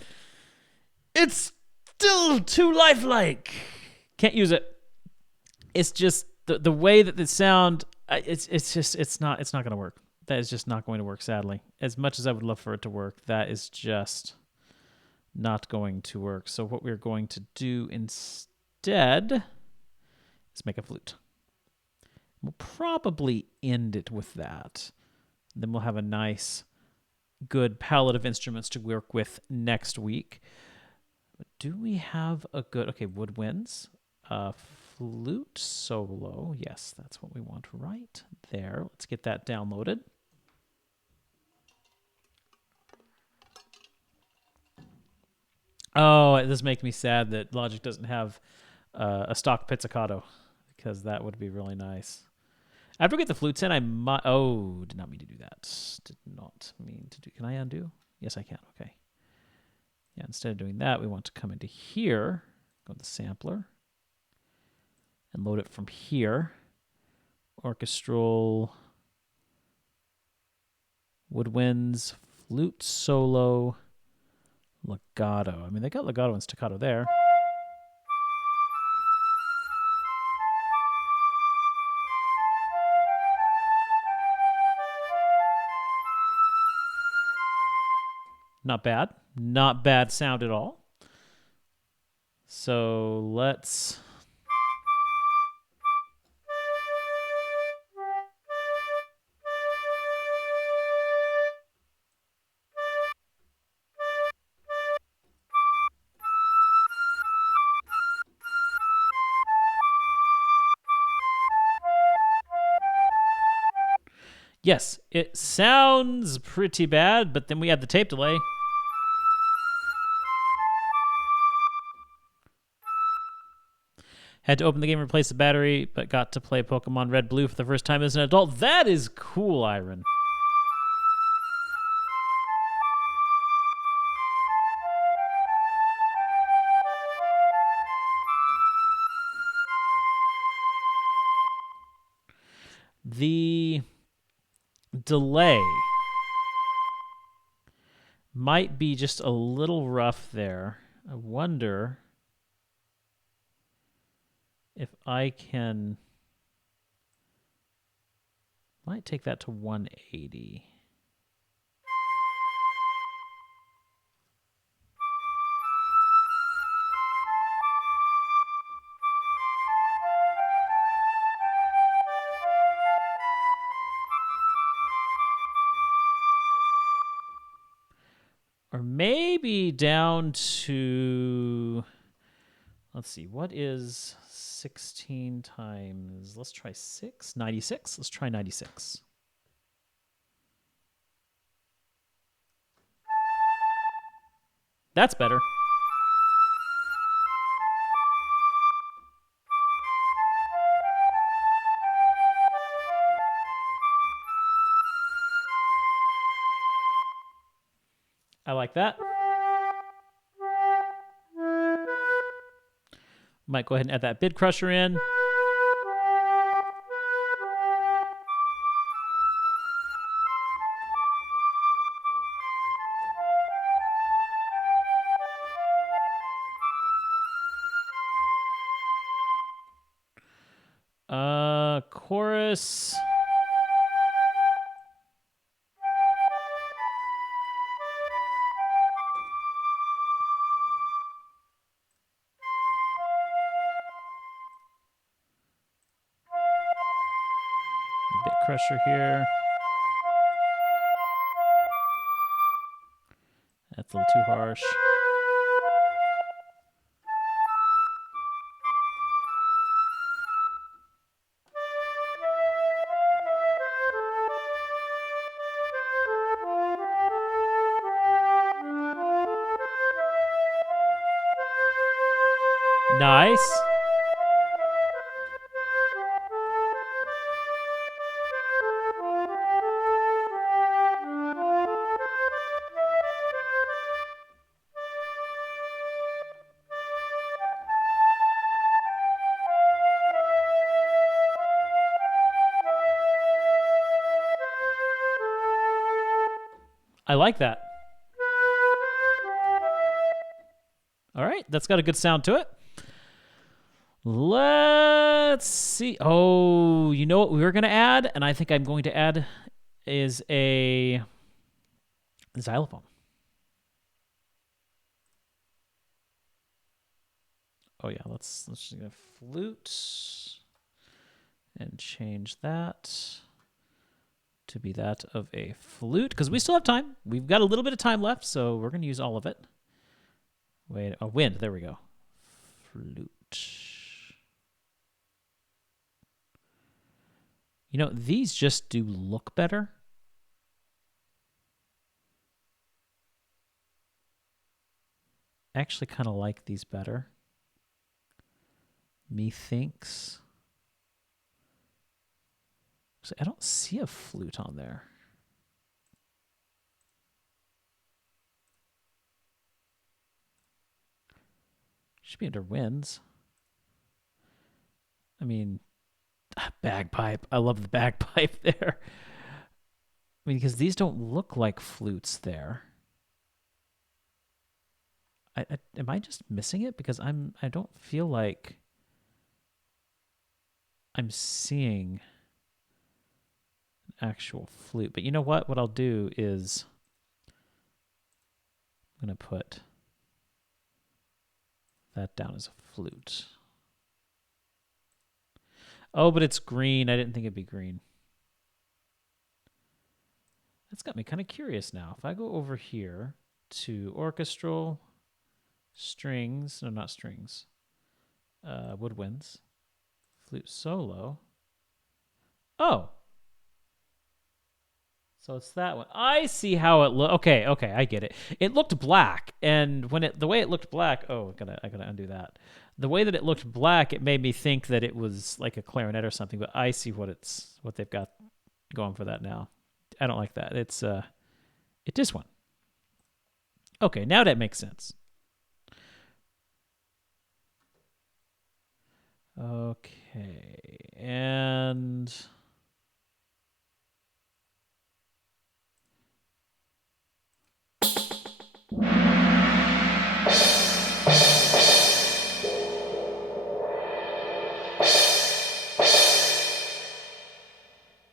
it's still too lifelike. Can't use it. It's just the way that the sound. It's not going to work. That is just not going to work. Sadly, as much as I would love for it to work, that is just not going to work. So what we're going to do instead is make a flute. We'll probably end it with that. Then we'll have a nice, good palette of instruments to work with next week. But do we have a good... Okay, woodwinds. Flute solo. Yes, that's what we want right there. Let's get that downloaded. Oh, this makes me sad that Logic doesn't have a stock pizzicato, because that would be really nice. After we get the flutes in, I might... Oh, did not mean to do that. Did not mean to do... Can I undo? Yes, I can. Okay. Yeah, instead of doing that, we want to come into here, go to the sampler, and load it from here. Orchestral, woodwinds, flute solo, legato. I mean, they got legato and staccato there. Not bad. Not bad sound at all. So let's... Yes, it sounds pretty bad, but then we had the tape delay. Had to open the game and replace the battery, but got to play Pokemon Red Blue for the first time as an adult. That is cool, Iron. The delay might be just a little rough there. I wonder if I can... Might take that to 180. Or maybe down to... Let's see, what is 16 times... Let's try 6? 96? Let's try 96. That's better. I like that. Might go ahead and add that bid crusher in. Chorus. Bit crusher here. That's a little too harsh. Nice. I like that. All right, that's got a good sound to it. Let's see. Oh, you know what we were going to add? And I think I'm going to add is a xylophone. Oh yeah, let's just get a flute and change that to be that of a flute because we still have time. We've got a little bit of time left, so we're going to use all of it. Wait, a wind. There we go. Flute. You know, these just do look better. I actually kind of like these better. Methinks. So I don't see a flute on there. Should be under winds. I mean, bagpipe. I love the bagpipe there. I mean, because these don't look like flutes there. Am I just missing it? Because I don't feel like I'm seeing an actual flute. But you know what? What I'll do is I'm going to put that down as a flute. Oh, but it's green. I didn't think it'd be green. That's got me kind of curious now. If I go over here to orchestral, strings, no, not strings, woodwinds, flute solo. Oh. So it's that one. I see how it look. Okay, I get it. It looked black, and when the way it looked black. Oh, I gotta undo that. The way that it looked black, it made me think that it was like a clarinet or something. But I see what they've got going for that now. I don't like that. It's this one. Okay, now that makes sense. Okay, and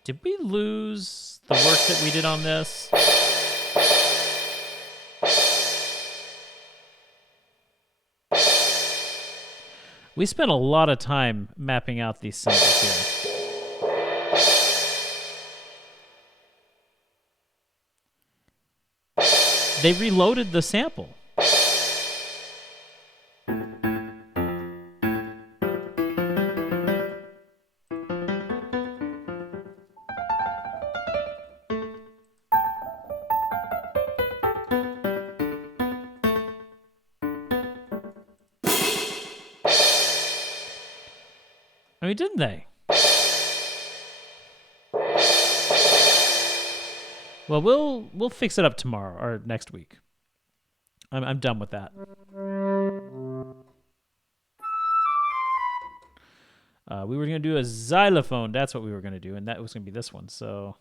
did we lose the work that we did on this? We spent a lot of time mapping out these symbols here. They reloaded the sample. I mean, didn't they? Well, we'll fix it up tomorrow or next week. I'm done with that. We were gonna do a xylophone. That's what we were gonna do, and that was gonna be this one. So,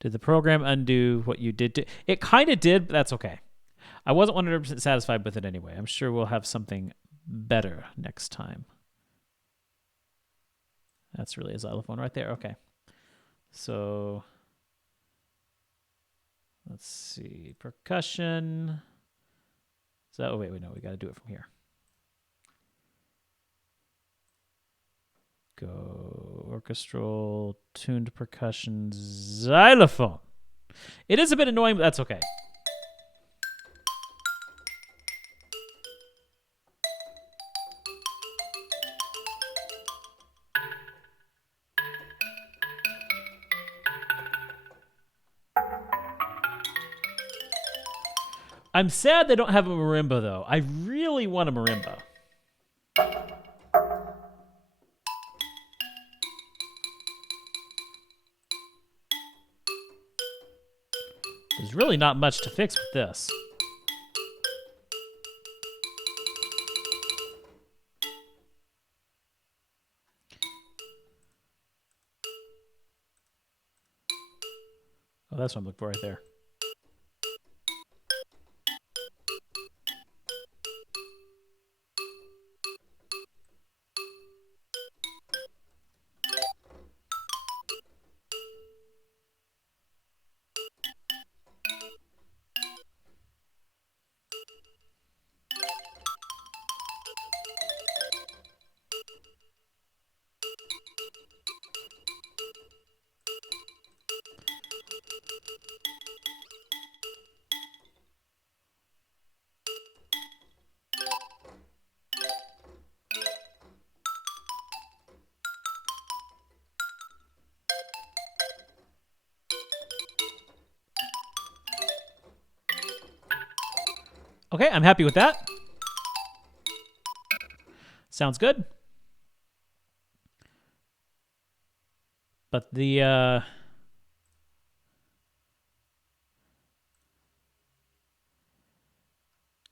did the program undo what you did? It kind of did, but that's okay. I wasn't 100% satisfied with it anyway. I'm sure we'll have something better next time. That's really a xylophone right there. Okay. So, let's see. Percussion. So, oh, wait, no. We got to do it from here. Go orchestral, tuned percussion, xylophone. It is a bit annoying, but that's okay. I'm sad they don't have a marimba, though. I really want a marimba. There's really not much to fix with this. Oh, that's what I'm looking for right there. Okay, I'm happy with that. Sounds good. But the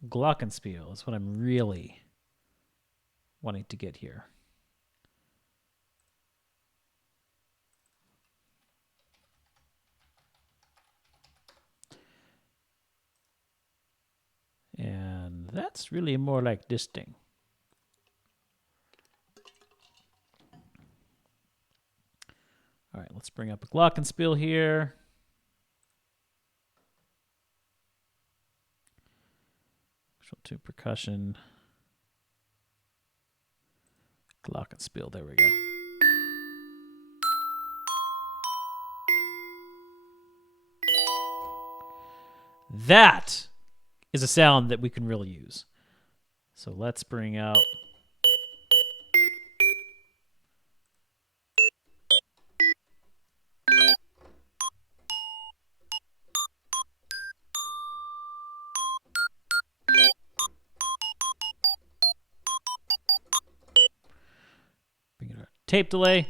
glockenspiel is what I'm really wanting to get here. And that's really more like this thing. All right, let's bring up a glockenspiel here. To percussion. Glockenspiel, there we go. That is a sound that we can really use. So let's bring out Tape delay.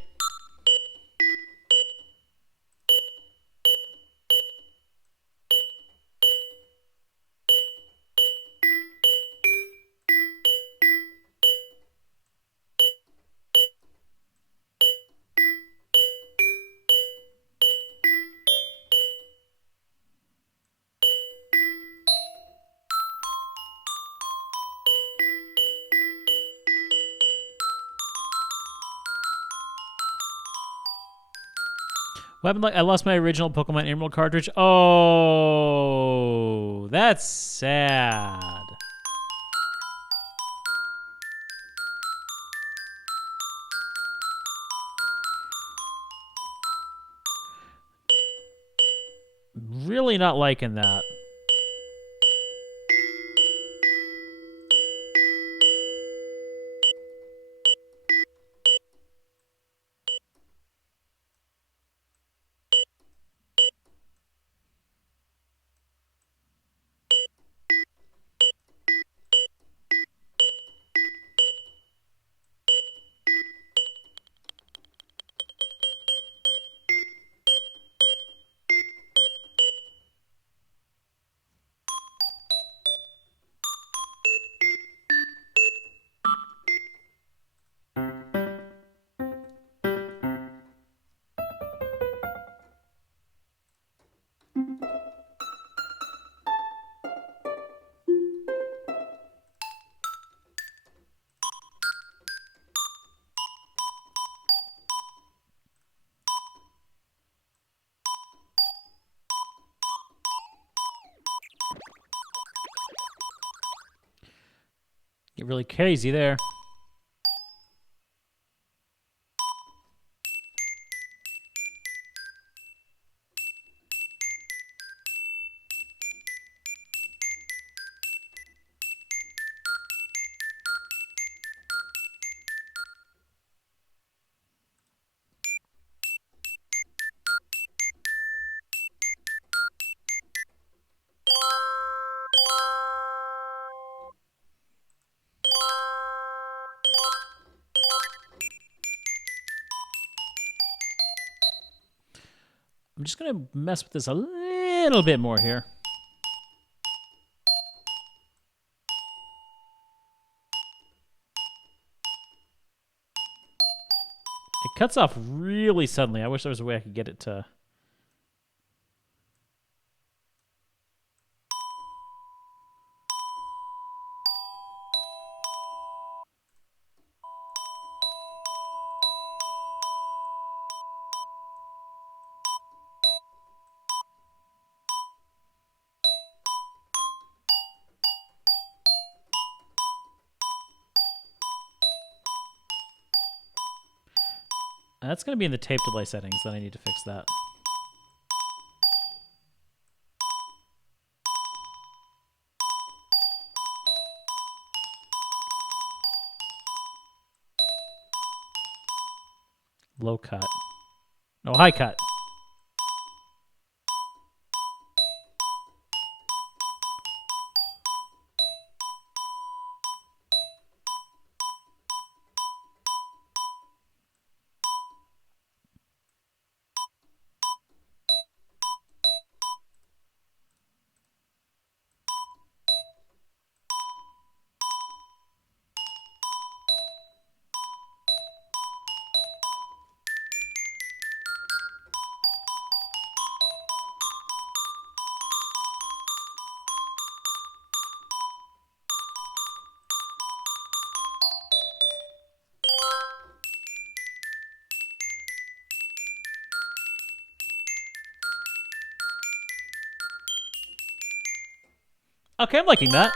What happened? Like I lost my original Pokemon Emerald cartridge. Oh, that's sad. Really not liking that. Get really crazy there. I'm just going to mess with this a little bit more here. It cuts off really suddenly. I wish there was a way I could get it to... That's going to be in the tape delay settings. Then I need to fix that. Low cut. No, high cut. Okay, I'm liking that.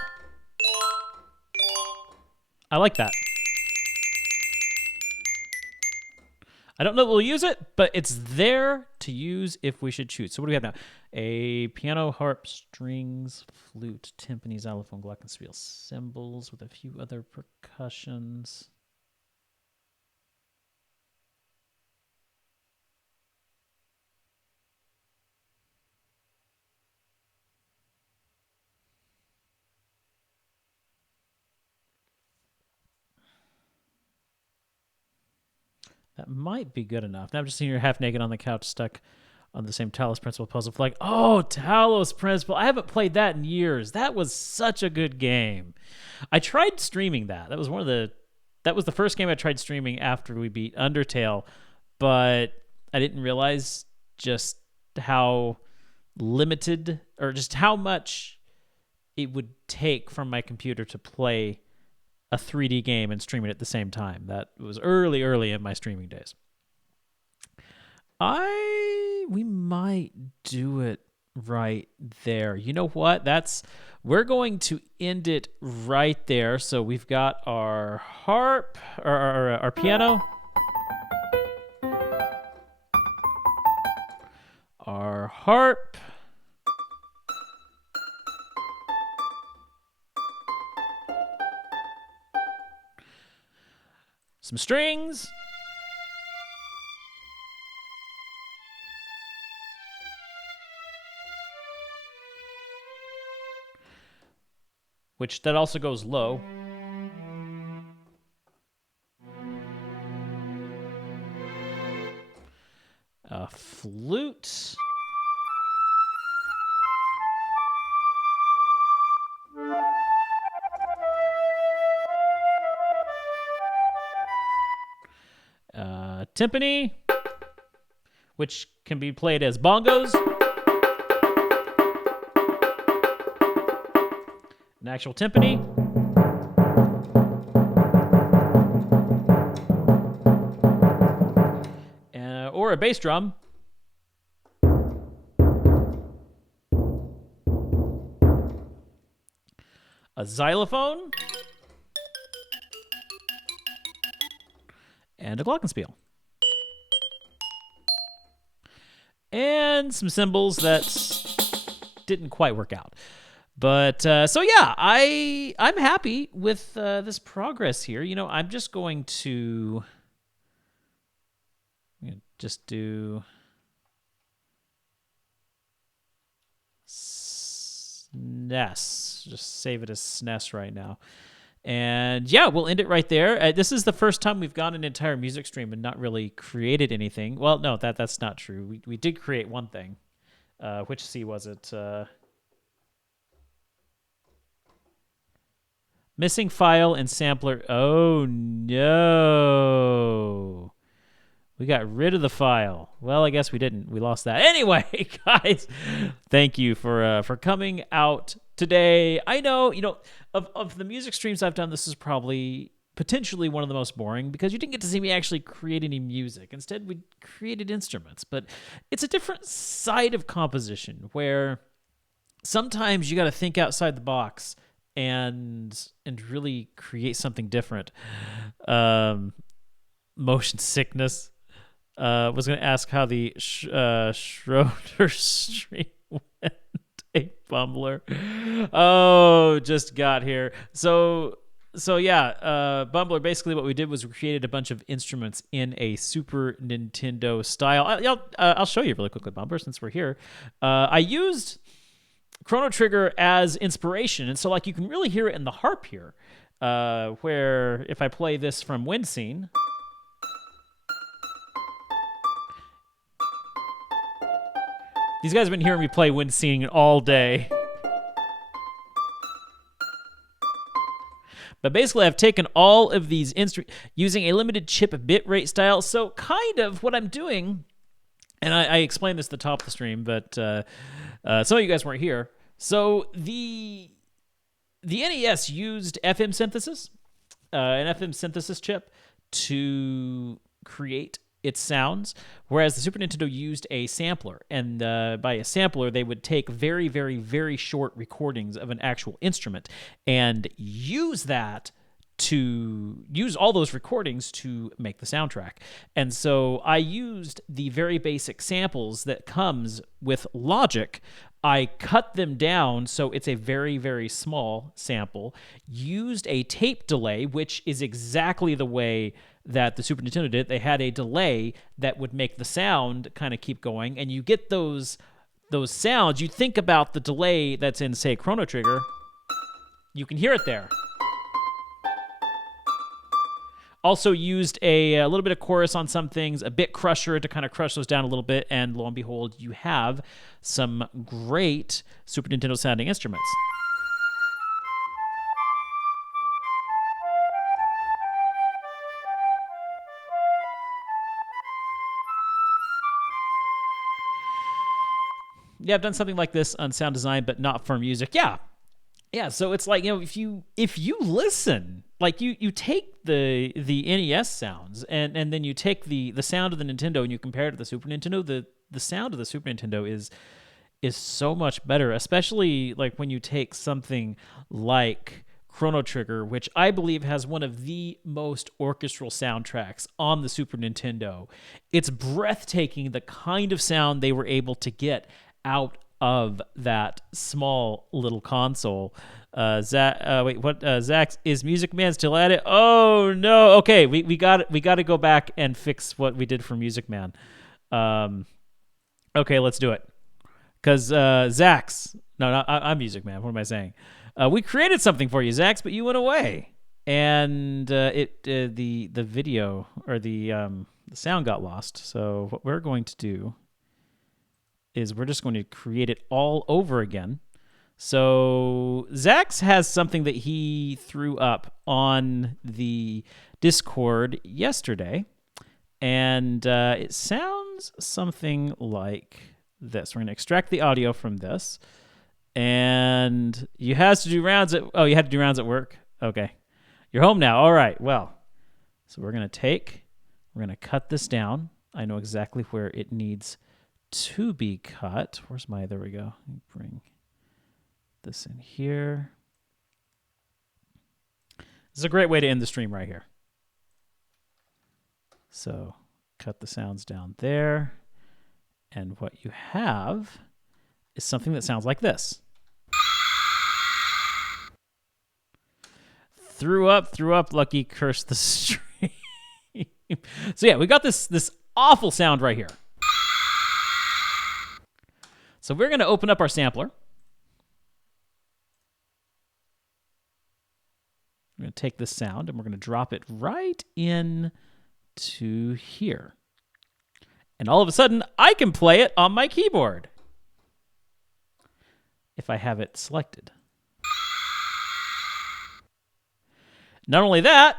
I like that. I don't know if we'll use it, but it's there to use if we should choose. So what do we have now? A piano, harp, strings, flute, timpani, xylophone, glockenspiel, cymbals with a few other percussions. That might be good enough. Now I'm just sitting here half naked on the couch, stuck on the same Talos Principle puzzle. Like, oh, Talos Principle. I haven't played that in years. That was such a good game. I tried streaming that. That was the first game I tried streaming after we beat Undertale, but I didn't realize just how limited or just how much it would take from my computer to play a 3D game and stream it at the same time. That was early in my streaming days. We might do it right there. You know what? We're going to end it right there. So we've got our harp, or our piano, our harp, some strings, which that also goes low. A flute. Timpani, which can be played as bongos. An actual timpani. Or a bass drum. A xylophone. And a glockenspiel. And some cymbals that didn't quite work out. But so yeah, I'm happy with this progress here. You know, I'm just going to just do SNES. Just save it as SNES right now. And yeah, we'll end it right there. This is the first time we've gone an entire music stream and not really created anything. Well, no, that's not true. We did create one thing. Which C was it? Missing file and sampler. Oh no. We got rid of the file. Well, I guess we didn't. We lost that. Anyway, guys, thank you for coming out today. I know, of the music streams I've done, this is probably potentially one of the most boring because you didn't get to see me actually create any music. Instead, we created instruments. But it's a different side of composition where sometimes you got to think outside the box and really create something different. Motion sickness. Was going to ask how the Schroeder stream went. A bumbler. Oh, just got here. So yeah, Bumbler, basically what we did was we created a bunch of instruments in a Super Nintendo style. I'll show you really quickly, Bumbler, since we're here. I used Chrono Trigger as inspiration, and so like you can really hear it in the harp here, where if I play this from Wind Scene, these guys have been hearing me play Wind Scene all day. But basically, I've taken all of these instruments using a limited chip bitrate style. So kind of what I'm doing, and I explained this at the top of the stream, but some of you guys weren't here. So the NES used FM synthesis, an FM synthesis chip, to create its sounds, whereas the Super Nintendo used a sampler. And by a sampler, they would take very, very, very short recordings of an actual instrument and use all those recordings to make the soundtrack. And so I used the very basic samples that comes with Logic. I cut them down so it's a very, very small sample, used a tape delay, which is exactly the way that the Super Nintendo did. They had a delay that would make the sound kind of keep going, and you get those sounds. You think about the delay that's in, say, Chrono Trigger. You can hear it there. Also used a little bit of chorus on some things, a bit crusher to kind of crush those down a little bit, and lo and behold, you have some great Super Nintendo sounding instruments. Yeah, I've done something like this on sound design, but not for music. Yeah. So it's like, if you listen, like you take the NES sounds and then you take the sound of the Nintendo and you compare it to the Super Nintendo, the sound of the Super Nintendo is so much better, especially like when you take something like Chrono Trigger, which I believe has one of the most orchestral soundtracks on the Super Nintendo. It's breathtaking the kind of sound they were able to get out of that small little console. Zach, is Music Man still at it? Oh no. Okay, we got to go back and fix what we did for Music Man. Okay, let's do it. Because Zach's I'm Music Man. What am I saying? We created something for you, Zach's, but you went away, and the video or the sound got lost. So what we're going to do is we're just going to create it all over again. So Zach's has something that he threw up on the Discord yesterday, and it sounds something like this. We're going to extract the audio from this, and you had to do rounds at work. Okay, you're home now. All right. Well, so we're going to cut this down. I know exactly where it needs to be cut. There we go. Let me bring this in here. This is a great way to end the stream right here. So cut the sounds down there. And what you have is something that sounds like this. Threw up, Lucky, cursed the stream. So yeah, we got this awful sound right here. So we're going to open up our sampler. We're going to take this sound and we're going to drop it right in to here. And all of a sudden, I can play it on my keyboard if I have it selected. Not only that,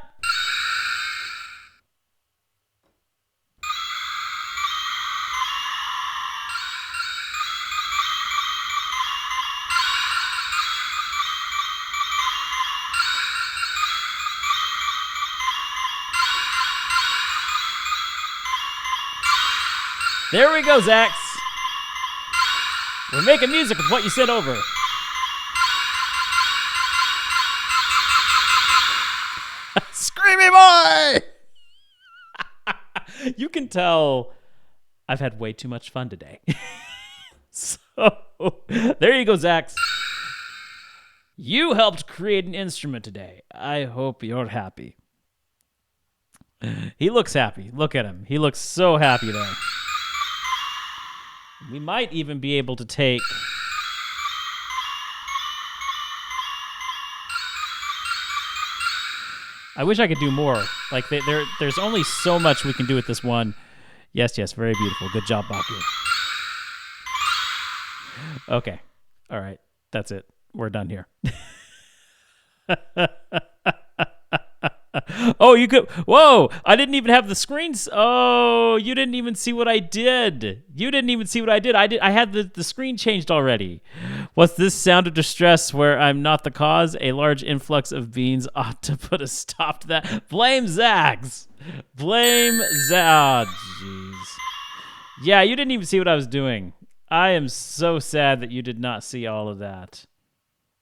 there we go, Zax. We're making music with what you said over. Screamy boy! You can tell I've had way too much fun today. So, there you go, Zax. You helped create an instrument today. I hope you're happy. He looks happy. Look at him. He looks so happy there. We might even be able to take... I wish I could do more. Like, there's only so much we can do with this one. Yes, very beautiful. Good job, Baku. Okay. All right. That's it. We're done here. Oh, you could... Whoa! I didn't even have the screens... Oh, you didn't even see what I did. I had the screen changed already. What's this sound of distress where I'm not the cause? A large influx of beans ought to put a stop to that. Blame Zags. Blame Zag. Oh, jeez. Yeah, you didn't even see what I was doing. I am so sad that you did not see all of that.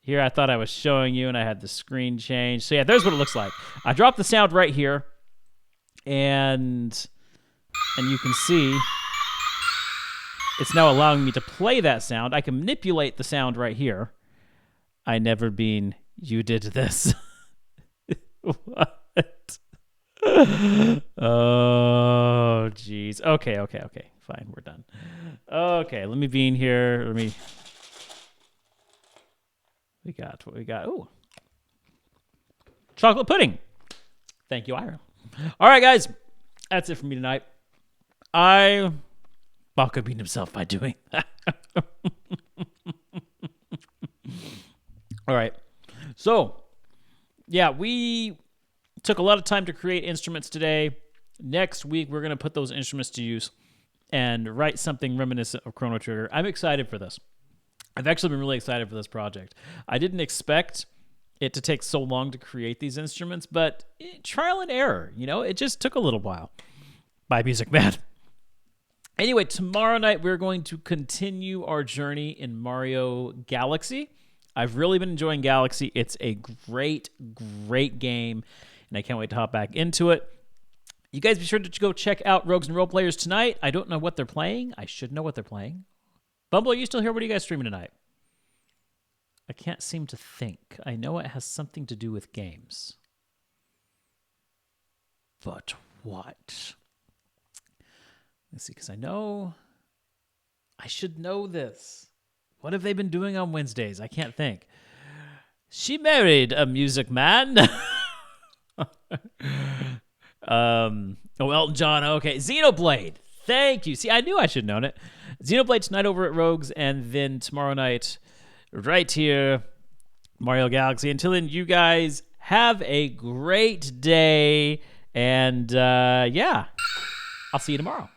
Here, I thought I was showing you, and I had the screen change. So yeah, there's what it looks like. I dropped the sound right here, and you can see it's now allowing me to play that sound. I can manipulate the sound right here. I never been. You did this. What? Oh, jeez. Okay. Fine, we're done. Okay, let me be in here. We got what we got. Ooh. Chocolate pudding. Thank you, Ira. All right, guys. That's it for me tonight. Baka beat himself by doing that. All right. So, yeah, we took a lot of time to create instruments today. Next week, we're going to put those instruments to use and write something reminiscent of Chrono Trigger. I'm excited for this. I've actually been really excited for this project. I didn't expect it to take so long to create these instruments, but trial and error, it just took a little while. Bye, Music Man. Anyway, tomorrow night we're going to continue our journey in Mario Galaxy. I've really been enjoying Galaxy. It's a great, great game, and I can't wait to hop back into it. You guys be sure to go check out Rogues and Roleplayers tonight. I don't know what they're playing. I should know what they're playing. Bumble, are you still here? What are you guys streaming tonight? I can't seem to think. I know it has something to do with games. But what? Let's see, because I should know this. What have they been doing on Wednesdays? I can't think. She married a music man. Elton John. Okay, Xenoblade. Thank you. See, I knew I should have known it. Xenoblade tonight over at Rogues, and then tomorrow night, right here, Mario Galaxy. Until then, you guys have a great day, and yeah, I'll see you tomorrow.